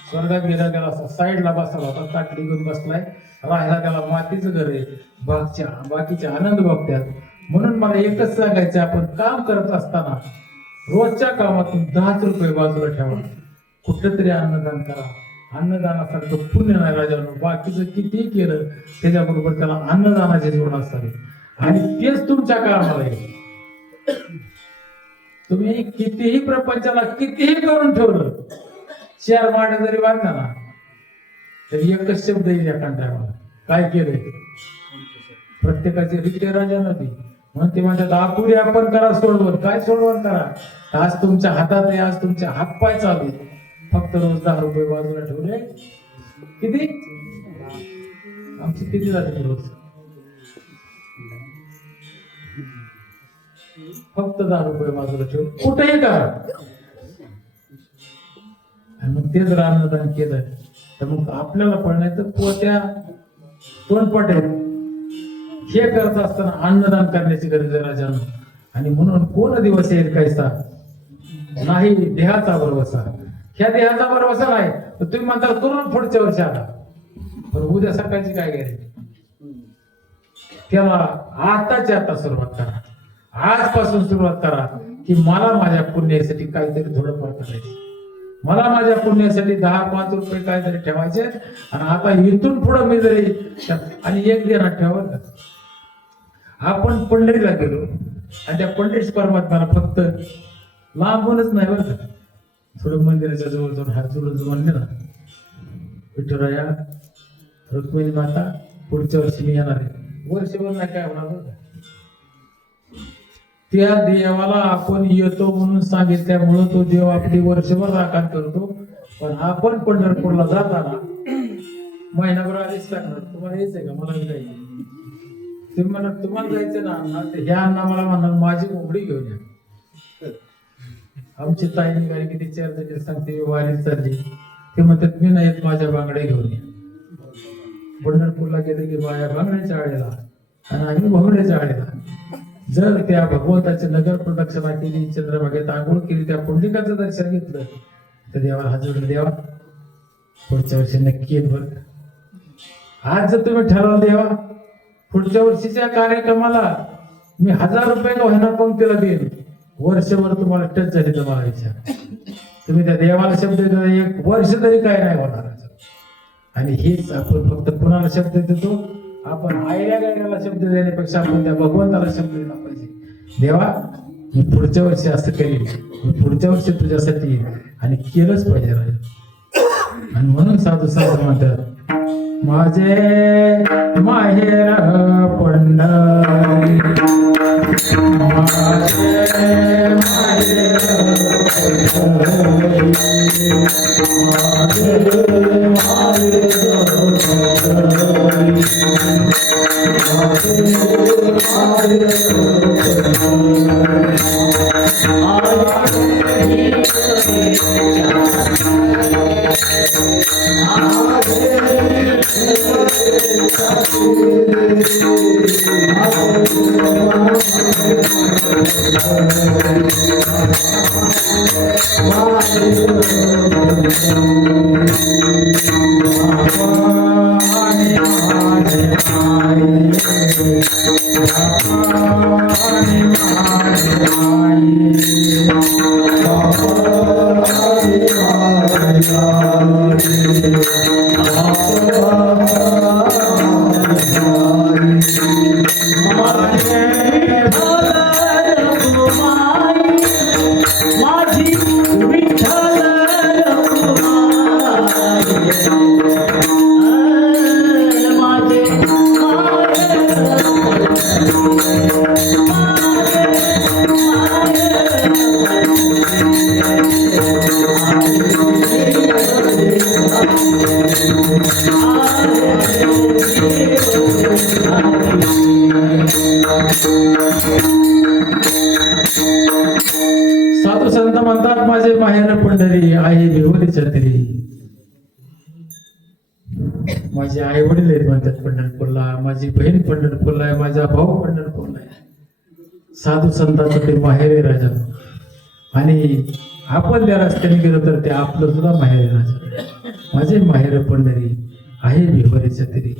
स्वर्गात गेला त्याला असा साईडला बसला होता ताटली घेऊन बसलाय राहायला त्याला मातीचं घर आहे बाकीचे आनंद बघतात म्हणून मला एकच सांगायचं आपण काम करत असताना रोजच्या कामातून 10 रुपये बाजूला ठेवा कुठं तरी अन्नदान करा अन्नदानासारखं पुण्य नाही राजानं बाकीचं कितीही केलं त्याच्याबरोबर त्याला अन्नदानाचे जोड असावे आणि तेच तुमच्या कामाला येईल तुम्ही कितीही प्रपंचाला कितीही करून ठेवलं 4 माड्या जरी बांधला ना तरी एकच शब्द येईल या कंटाळाला काय केलंय प्रत्येकाची रीती राजा नदी म्हणून ते म्हणतात आपुरी आपण करा सोडवण काय सोडवण करा आज तुमच्या हातात आहे आज तुमचे हातपाय चालू आहेत फक्त रोज 10 रुपये बाजूला ठेवले किती आमची किती झाली रोज फक्त 10 रुपये बाजूला ठेवून कुठेही करा आणि मग ते जर अन्नदान केलं तर मग आपल्याला पडण्याचं पोत्या तोंडपट हे करत असताना अन्नदान करण्याची गरज आहे राजानं आणि म्हणून कोण दिवस येईल कायसा नाही देहाचा भरवसा ह्या देहाचा भरवसा नाही तर तुम्ही म्हणता करून पुढच्या वर्षी आला पण उद्या सकाळची काय गॅरंटी त्याला आताच्या आता सुरुवात करा आजपासून सुरुवात करा की मला माझ्या पुण्यासाठी काहीतरी थोडंफार करायचं मला माझ्या पुण्यासाठी 10-5 रुपये काहीतरी ठेवायचे आणि आता इथून पुढे मी जरी आणि एक देणार ठेवा आपण पंढरीला गेलो आणि त्या पंढरीच परमात्म्याला फक्त लांबूनच नाही बरं का थोडं मंदिराच्या जवळ जाऊन हात जोडून म्हणले ना विठुराया रुक्मिणी माता पुढच्या वर्षी मी येणार आहे वर्षभर नाही काय होणार बरं त्या देवाला आपण येतो म्हणून सांगितल्यामुळं तो देव आपली वर्षभर राखण करतो पण आपण पंढरपूरला जाताना महिनाभर आधीच सांगणार तुम्हाला यायचंय का मला जायचं तुम्ही म्हणत तुम्हाला जायचं ना अण्णा तर ह्या अण्णा मला म्हणणार माझी कोंबडी घेऊन या आमची ताई निघाली की ती 4 जणी सांगते वारीत चालली ते म्हणतात मी नाही येत माझ्या बांगड्या घेऊन या पंढरपूरला गेले की बाया बांगड्याच्या आळेला आणि आम्ही भोंगड्याच्या आळेला जर त्या भगवंताची नगर प्रदक्षिणा केली चंद्रभागेत आंघोळ केली त्या पुंडलिकाचं दर्शन घेतलं तर देवाला हजर देवा पुढच्या वर्षी नक्की येत बरं आज जर तुम्ही ठरवलं देवा पुढच्या वर्षीच्या कार्यक्रमाला मी 1000 रुपये का होणार पंक्तीला देईन वर्षभर तुम्हाला टच झाली तर मला विचार तुम्ही त्या देवाला शब्द देता 1 वर्ष तरी काय नाही होणार आणि हेच आपण फक्त कुणाला शब्द देतो आपण आईला गायला शब्द देण्यापेक्षा आपण त्या भगवंताला शब्द दिला पाहिजे देवा मी पुढच्या वर्षी असं करीन मी पुढच्या वर्षी तुझ्यासाठी आणि केलंच पाहिजे राजा आणि म्हणून साधू साधू म्हणतात माझे माहेर पंढरी माझे माहेर पंढरी साधू संत म्हणतात माझे माहेर पंढरी आहे विहुरी छत्री माझे आई वडील आहेत म्हणतात पंढरपूरला, माझी बहीण पंढरपूरला आहे, माझा भाऊ पंढरपूरला आहे. साधू संतांचं ते माहेर आहे राजा. आणि आपण त्या रस्त्याने गेलो तर ते आपलं सुद्धा माहेर आहे राजा. माझे माहेर पंढरी आहे भिवरीच्या तरी.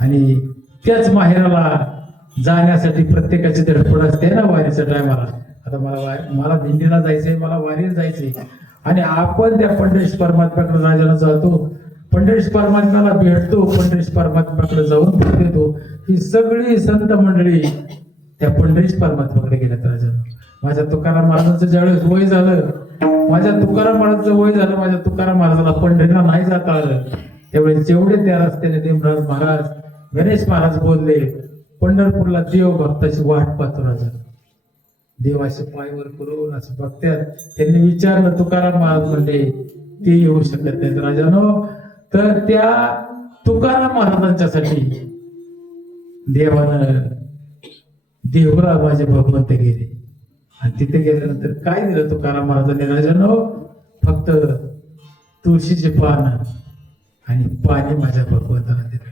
आणि त्याच माहेराला जाण्यासाठी प्रत्येकाची धडपड असते ना वारीच्या टायमाला. आता मला दिंडीला जायचंय, मला वारीला जायचंय. आणि आपण त्या पंढरीश परमात्म्याकडे राजाला जातो, पंढरीश परमात्म्याला भेटतो, पंढरीश परमात्म्याकडे जाऊन भेटतो. ही सगळी संत मंडळी त्या पंढरीश परमात्म्याकडे गेल्यात राजा. माझ्या तुकाराम महाराजांचं ज्यावेळेस वय झालं, माझ्या तुकाराम महाराजाला पंढरीला नाही जाता आलं, त्यावेळेस जेवढे त्या रस्त्याने देवराज महाराज, गणेश महाराज बोलले, पंढरपूरला देव भक्ताची वाट पाहतो राजा. देवाचे पायवर करून असं बघतात. त्यांनी विचारलं, तुकाराम महाराज म्हणले ते येऊ शकत नाहीत राजानो. तर त्या तुकाराम महाराजांच्यासाठी देवानं देवरा माझे भगवंत गेले. आणि तिथे गेल्यानंतर काय दिलं तुकाराम महाराजांनी राजानो? फक्त तुळशीचे पान आणि पाणी माझ्या भगवंताला दिलं.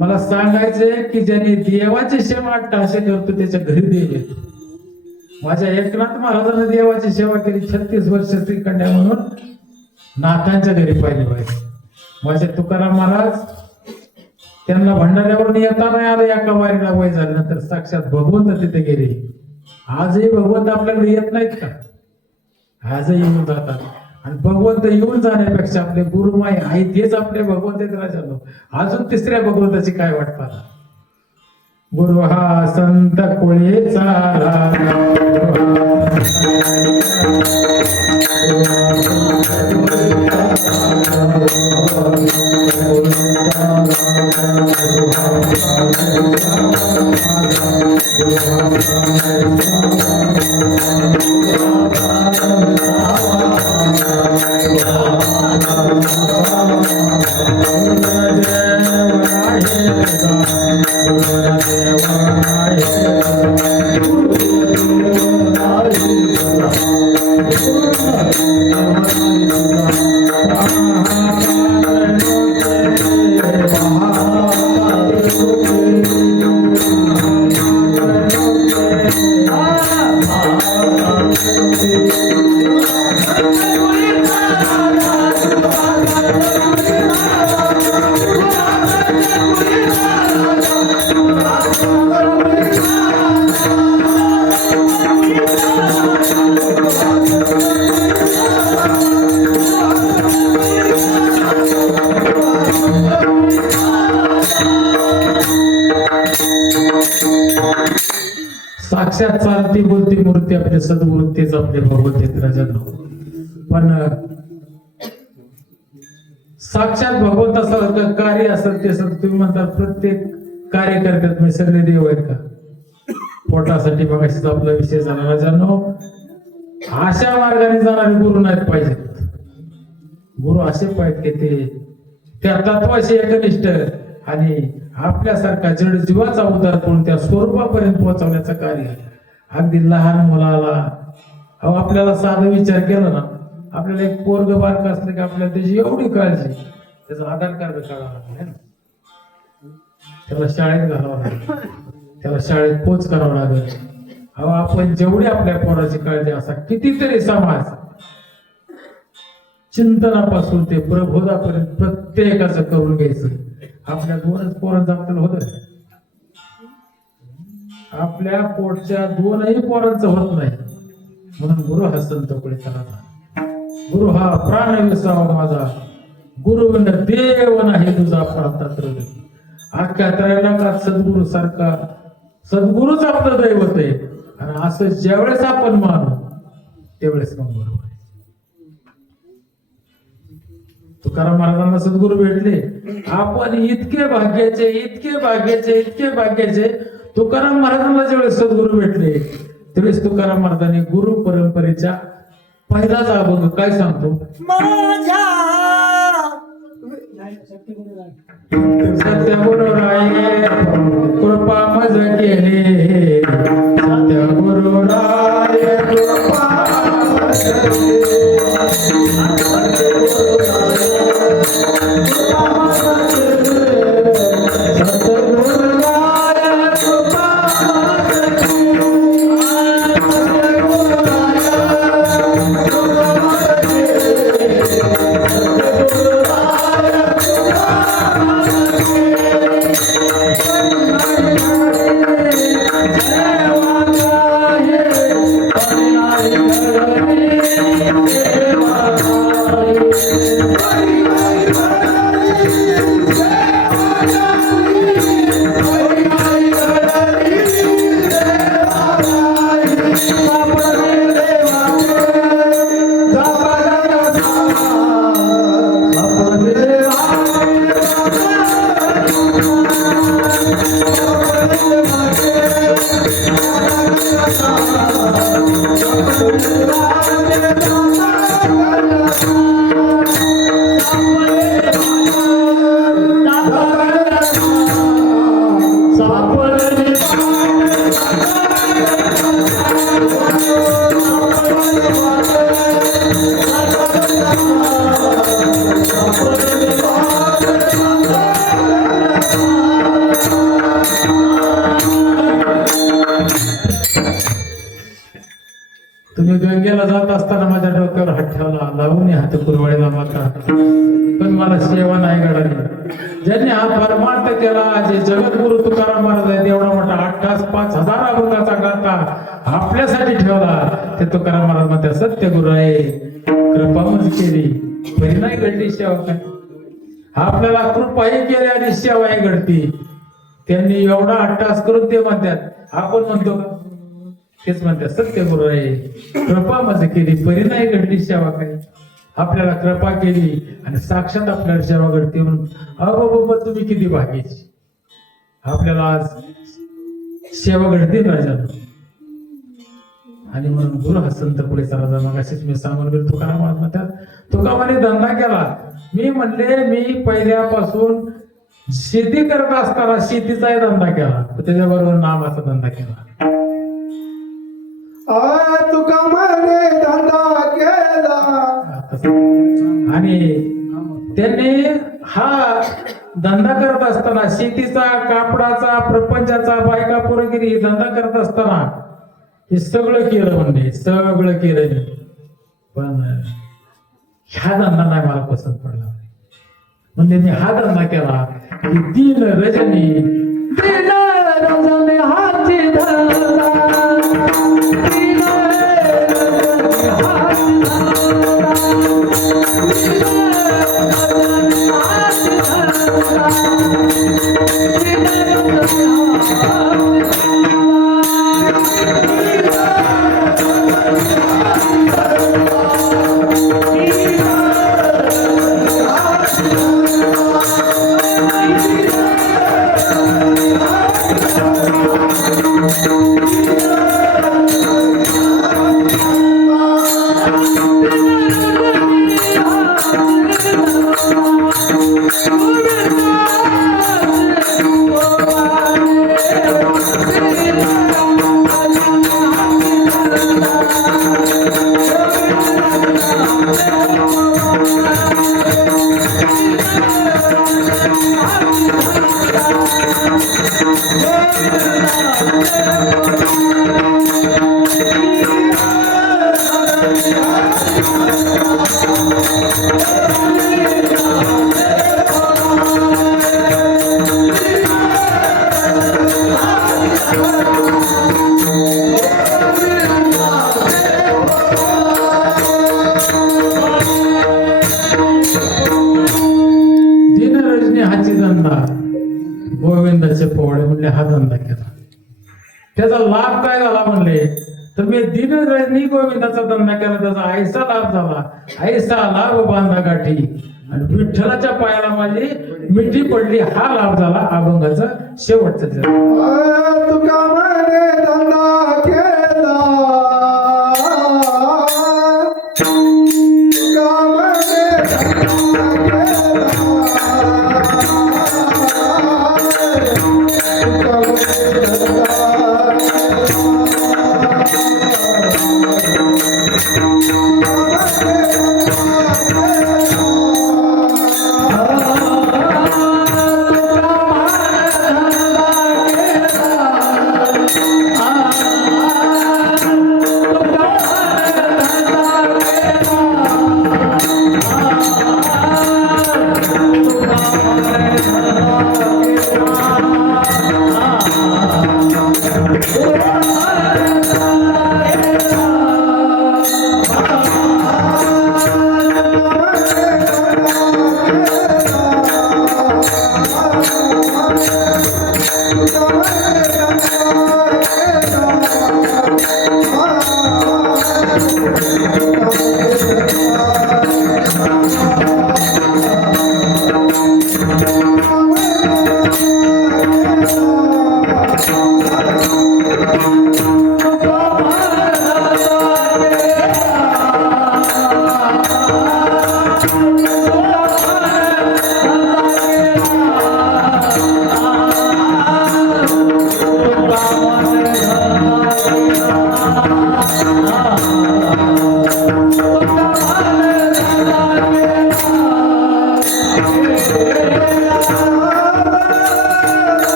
मला सांगायचंय की ज्याने देवाची सेवा असे करतो त्याच्या घरी देव येतो. माझ्या एकनाथ महाराजांना देवाची सेवा केली 36 वर्ष श्रीकंड्या म्हणून नाथांच्या घरी पाहिजे पाहिजे. माझे तुकाराम महाराज त्यांना भंडाऱ्यावरून येता नाही आलं, एका वारीला वय झाल्यानंतर साक्षात भगवंत तिथे गेले. आजही भगवंत आपल्याकडे येत नाहीत का? आजही येऊन जातात. आणि भगवंत येऊन जाण्यापेक्षा आपले गुरुमाई आहेत हेच आपले भगवंत आहेत राजानो. अजून तिसऱ्या भगवंताची काय वाट पाहता? गुरु हा संत कोळीचा साक्षात चालती बोलती मूर्ती आपले सद्मूर्तीच आपले भगवंत राजांनो. पण साक्षात भगवंतासारखं कार्य असेल ते सगळं तुम्ही म्हणता प्रत्येक कार्य करतात म्हणजे सगळे देव आहेत का? पोटासाठी बघायचा आपला विषय झाला राजांनो. अशा मार्गाने जाणारे गुरु नाहीत पाहिजेत. गुरु असे पाहिजेत की ते त्या तत्वाशी एकनिष्ठ आणि आपल्यासारखा जड जीवाचा उद्धार करून त्या स्वरूपापर्यंत पोहोचवण्याचं कार्य. अगदी लहान मुलाला आपल्याला साधा विचार केला ना, आपल्याला एक पोरग बारक असलं की आपल्याला त्याची एवढी काळजी, त्याचं आधार कार्ड काढावं लागेल, त्याला शाळेत घालावं लागेल, त्याला शाळेत पोच करावं लागेल. आपण जेवढी आपल्या पोराची काळजी असा कितीतरी समाज चिंतनापासून ते प्रबोधापर्यंत प्रत्येकाचं करून घ्यायचं. आपल्या 2च पोरांचं आपल्याला होत, आपल्या पोटच्या 2ही पोरांचं होत नाही. म्हणून गुरु हा संत कोळीचा राजा. गुरु हा प्राण विसावा माझा, गुरुविन देव नाही तुझा प्राप्तात. अख्ख्या त्रैलोकात सद्गुरु सारखा सद्गुरुच आपलं दैवत आहे. आणि असं ज्यावेळेस आपण मानू त्यावेळेस मग बरोबर. तुकाराम महाराजांना सद्गुरु भेटले. आपण इतके भाग्याचे, इतके भाग्याचे, इतके भाग्याचे. तुकाराम महाराजांना ज्यावेळेस सद्गुरु भेटले त्यावेळेस तुकाराम महाराजांनी गुरु परंपरेच्या पहिलाच अभंग काय सांगतो? सत्य गुरु राये कृपा मज केले, सत्य गुरु राये कृपा मज केले. कुरवाडीला माता, पण मला सेवा नाही घडाली. ज्यांनी हा परमार्थ केला, जे जगद्गुरु तुकाराम महाराज आहेत, एवढा मोठा 8 तास 5,000 अभंगाचा गाथा आपल्यासाठी ठेवला. ते तुकाराम महाराज म्हणते सत्य गुरु आहे, कृपा मज केली तरी नाही घडली सेवा. काय आपल्याला कृपाही केली आणि सेवाही घडती. त्यांनी एवढा 8 तास करून ते म्हणतात, आपण म्हणतो का? तेच म्हणतात सत्य गुरु आहे, कृपा मज केली परी नाही घडली सेवा. काय आपल्याला कृपा केली आणि साक्षात आपल्याला सेवा घडते. म्हणून बाबा तुम्ही किती भाग्याची, आपल्याला आज सेवा घडते राजाला. आणि म्हणून गुरु हा संत पुढे चालला. मग असेच मी सांगून गेलो. तुकाराम महाराज म्हणतात, तुकामाने धंदा केला. मी म्हणले मी पहिल्यापासून शेती करत असताना शेतीचाही धंदा केला, त्याच्याबरोबर नामाचा धंदा केला. तुका म्हणे धंदा केला. आणि त्यांनी हा धंदा करत असताना शेतीचा, कापडाचा, प्रपंचाचा, बायका पोरगिरी धंदा करत असताना हे सगळं केलं. म्हणजे सगळं केलं, पण हा धंदा नाही मला पसंत पडला. म्हणजे मी हा धंदा केला की दिन रजनी हाती धरला, दिन रजनी हाती गोविंदाचे पोवाडे म्हणले हा धंदा केला. त्याचा लाभ काय झाला म्हणले तर मी दिन रजनी गोविंदाचा धंदा केला, त्याचा ऐसा लाभ झाला, ऐसा लाभ बांधा गाठी आणि विठ्ठलाच्या पायाला माझी मिठी पडली. हा लाभ झाला अभंगाचा शेवटचा. तुका म्हणे धंदा केला. तुका म्हणे धंदा केला.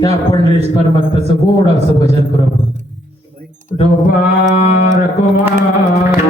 त्या पंढरीश परमात्म्याचं गोड असं भजन करू आपण. डोबार कुमार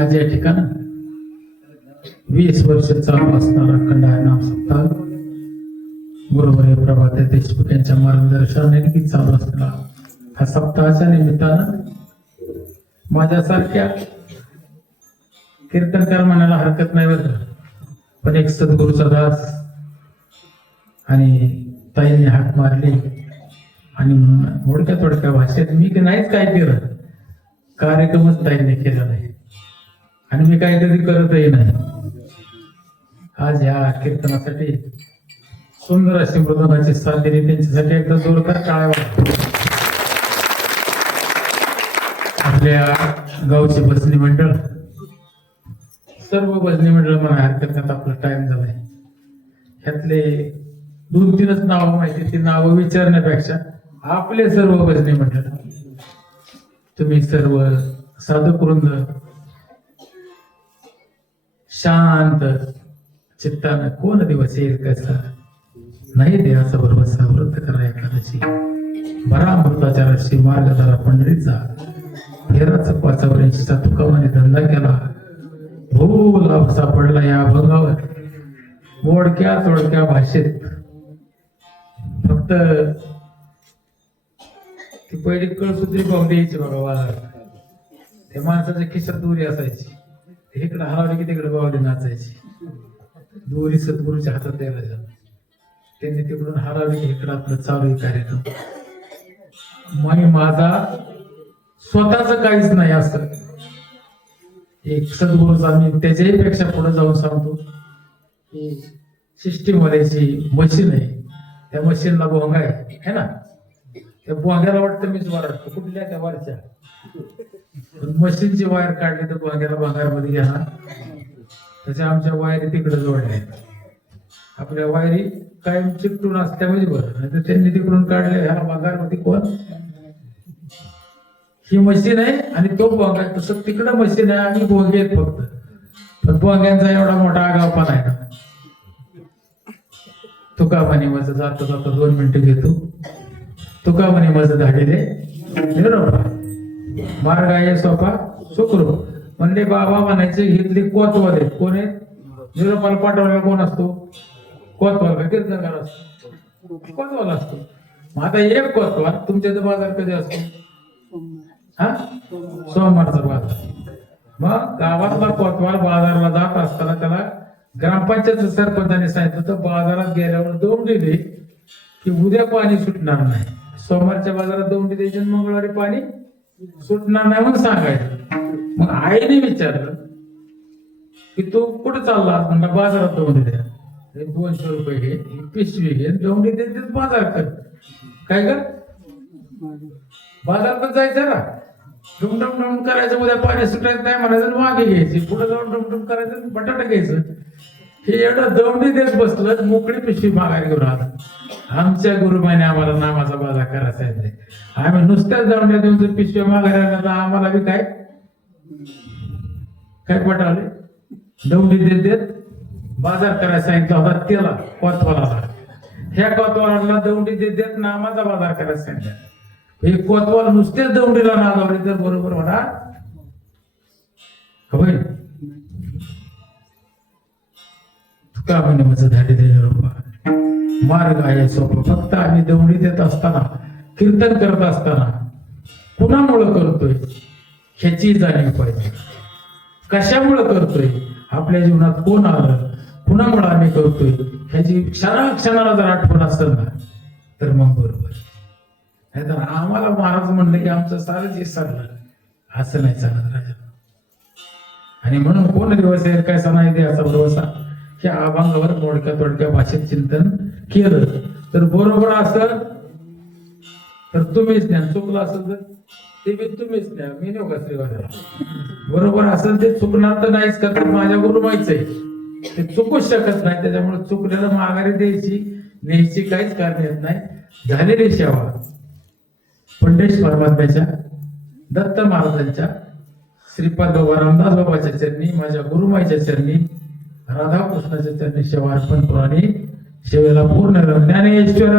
आज या ठिकाणी 20 वर्ष चालू असणारा खंडाळा नाम सप्ताह गुरुवर्य प्रभाते देशमुख यांच्या मार्गदर्शनाने चालू असलेला हा सप्ताहाच्या निमित्तानं माझ्यासारख्या कीर्तनकार म्हणायला हरकत नाही बरं का, पण एक सद्गुरूचा दास आणि ताईंनी हाक मारली आणि मोडक्या तोडक्या भाषेत मी नाहीच काय केलं, कार्यक्रमच ताईंनी केला नाही आणि मी काही कधी करतही नाही. आज ह्या कीर्तनासाठी सुंदर अशी मृदंगाची साथ दिली त्यांच्यासाठी एकदा जोरदार टाळ्या वाजवा. आपल्या गावचे भजनी मंडळ, सर्व भजनी मंडळ म्हणा हरकत नाही, आपला टाइम झालाय. ह्यातले 2-3च नावं माहिती, ती नावं विचारण्यापेक्षा आपले सर्व भजनी मंडळ, तुम्ही सर्व साधुवृंद शांत चित्तानं कोण दिवस येईल कसा नाही देहाचा भरवसा व्रत करा एखाद्याची भरा अमृताच्या रशी मार्ग धरा पंढरीचा फेराचा 5 तुकामाने धंदा केला भू लाभ सापडला या अभंगावर मोडक्या तोडक्या भाषेत. फक्त ती पहिली कळसूत्री पाहुणे यायची बघा बाजारात, त्या माणसाच्या खिशात दोरी असायची, इकडे हरवली की तिकडे बावली नाचायची, दोरी सद्गुरूच्या हातात द्यायला जात, त्यांनी तिकडून हरवली की इकडे आपलं चालू आहे कार्यक्रम. माझा स्वतःच काहीच नाही असं एक सद्गुरूचा मी त्याच्याही पेक्षा पुढे जाऊन सांगतो की सिस्टीमवाल्याची मशीन आहे, त्या मशीनला भोंगा आहे ना, त्या भोंग्याला वाटतं मीच वाटतो कुठल्या त्या वरच्या मशीनची वायर काढली तर भोंग्याला भंगारमध्ये घेणार, त्याच्या आमच्या वायरी तिकडे जोडल्या, आपल्या वायरी कायम चिकटून असल्या म्हणजे बरं, नाही तर त्यांनी तिकडून काढले ह्या भंगारमध्ये कोण, ही मशीन आहे आणि तो भोंगा तसं तिकडं मशीन आहे आणि भोंगे आहेत फक्त, पण भोंग्यांचा एवढा मोठा आगावपणा आहे ना. तुका म्हणे माझं जाता जाता 2 मिनिटं घेतो, तुका म्हणे माझं धाडीले निरोपा मार्ग आहे सोपा सुखरू म्हणले बाबा म्हणायचे घेतले कोतवाल कोण आहेत, निरोपाला पाठवलेला कोण असतो, कोतवाल का कीर्तनकार असतो, कोतवाल असतो. मग आता एक कोतवाल तुमच्या इथं बाजार कधी असतो, हा सोमवारचा बाजार. मग गावातला कोतवाल बाजारला जात असताना त्याला ग्रामपंचायत सरपंचाने सांगितलं तर बाजारात गेल्यावर दौंडी दे की उद्या पाणी सुटणार नाही, सोमवारच्या बाजारात दौंडी द्यायची, मंगळवारी पाणी सुटणार नाही म्हणून सांगायचं. मग आईने विचारलं की तू कुठं चालला, म्हणला बाजारात दौंडी द्या, 200 रुपये घे, पिशवी घे, दौंडी दे, बाजार कर. काय कर बाजारात जायचं ना, डुमडुम डुम करायचं, उद्या पाणी सुटायचं नाही म्हणायचं, वांगे घ्यायची, पुढे जाऊन डुमडुम करायचं, बटाटा घ्यायचं. हे एवढं दौंडी देत बसलं, मोकळी पिशवी मागायला घेऊन आला. आमच्या गुरुबाईने आम्हाला नामाचा बाजार करा सांगितले, आम्ही नुसत्याच दौंड्या देऊन जर पिशव्या मागायला आम्हाला बी काय काय पटावले, दौंडी देत देत बाजार करायला सांगितला होता त्याला कोतवालाला, ह्या कोतवालाला दौंडी देत देत नामाचा बाजार करायला सांगितलं. हे कोतवाल नुसतेच दौंडीला नादावले तर बरोबर म्हणा होय. तुका म्हणे माझं धाडी दिले रोपा मार्ग आहे सोपा. फक्त आम्ही दौंडी देत असताना कीर्तन करत असताना कुणामुळं करतोय ह्याची जाणीव पाहिजे. कशामुळं करतोय, आपल्या जीवनात कोण आलं, कुणामुळं आम्ही करतोय ह्याची क्षणाला जर आठवण असेल ना तर मग बरोबर. नाही तर आम्हाला महाराज म्हणलं की आमचं सारंच विसरलं, असं नाही चालत राजा. आणि म्हणून कोण दिवस येईल कसा नाही द्यायचा भरोसा. ह्या अभंगावर मोडक्या तोडक्या भाषेत चिंतन केलं तर बरोबर असं तर तुम्हीच ज्ञान, चुकलं असेल तर ते बी तुम्हीच ज्ञान, मी नको का श्रीवाला. बरोबर असेल ते चुकणार तर नाहीच का, तर माझ्या गुरुमाईच आहे, ते चुकूच शकत नाही. त्याच्यामुळे चुकलेलं माघारी द्यायची न्यायची काहीच कारण येत नाही. झालेली सेवा पंडित परमात्म्याच्या, दत्त महाराजांच्या, श्रीपाद बाबा रामदास बाबाच्या चरणी, माझ्या गुरुमाईच्या चरणी, राधाकृष्णाच्या चरणी सेवा अर्पण करू आणि सेवेला पूर्ण ज्ञानेश्वर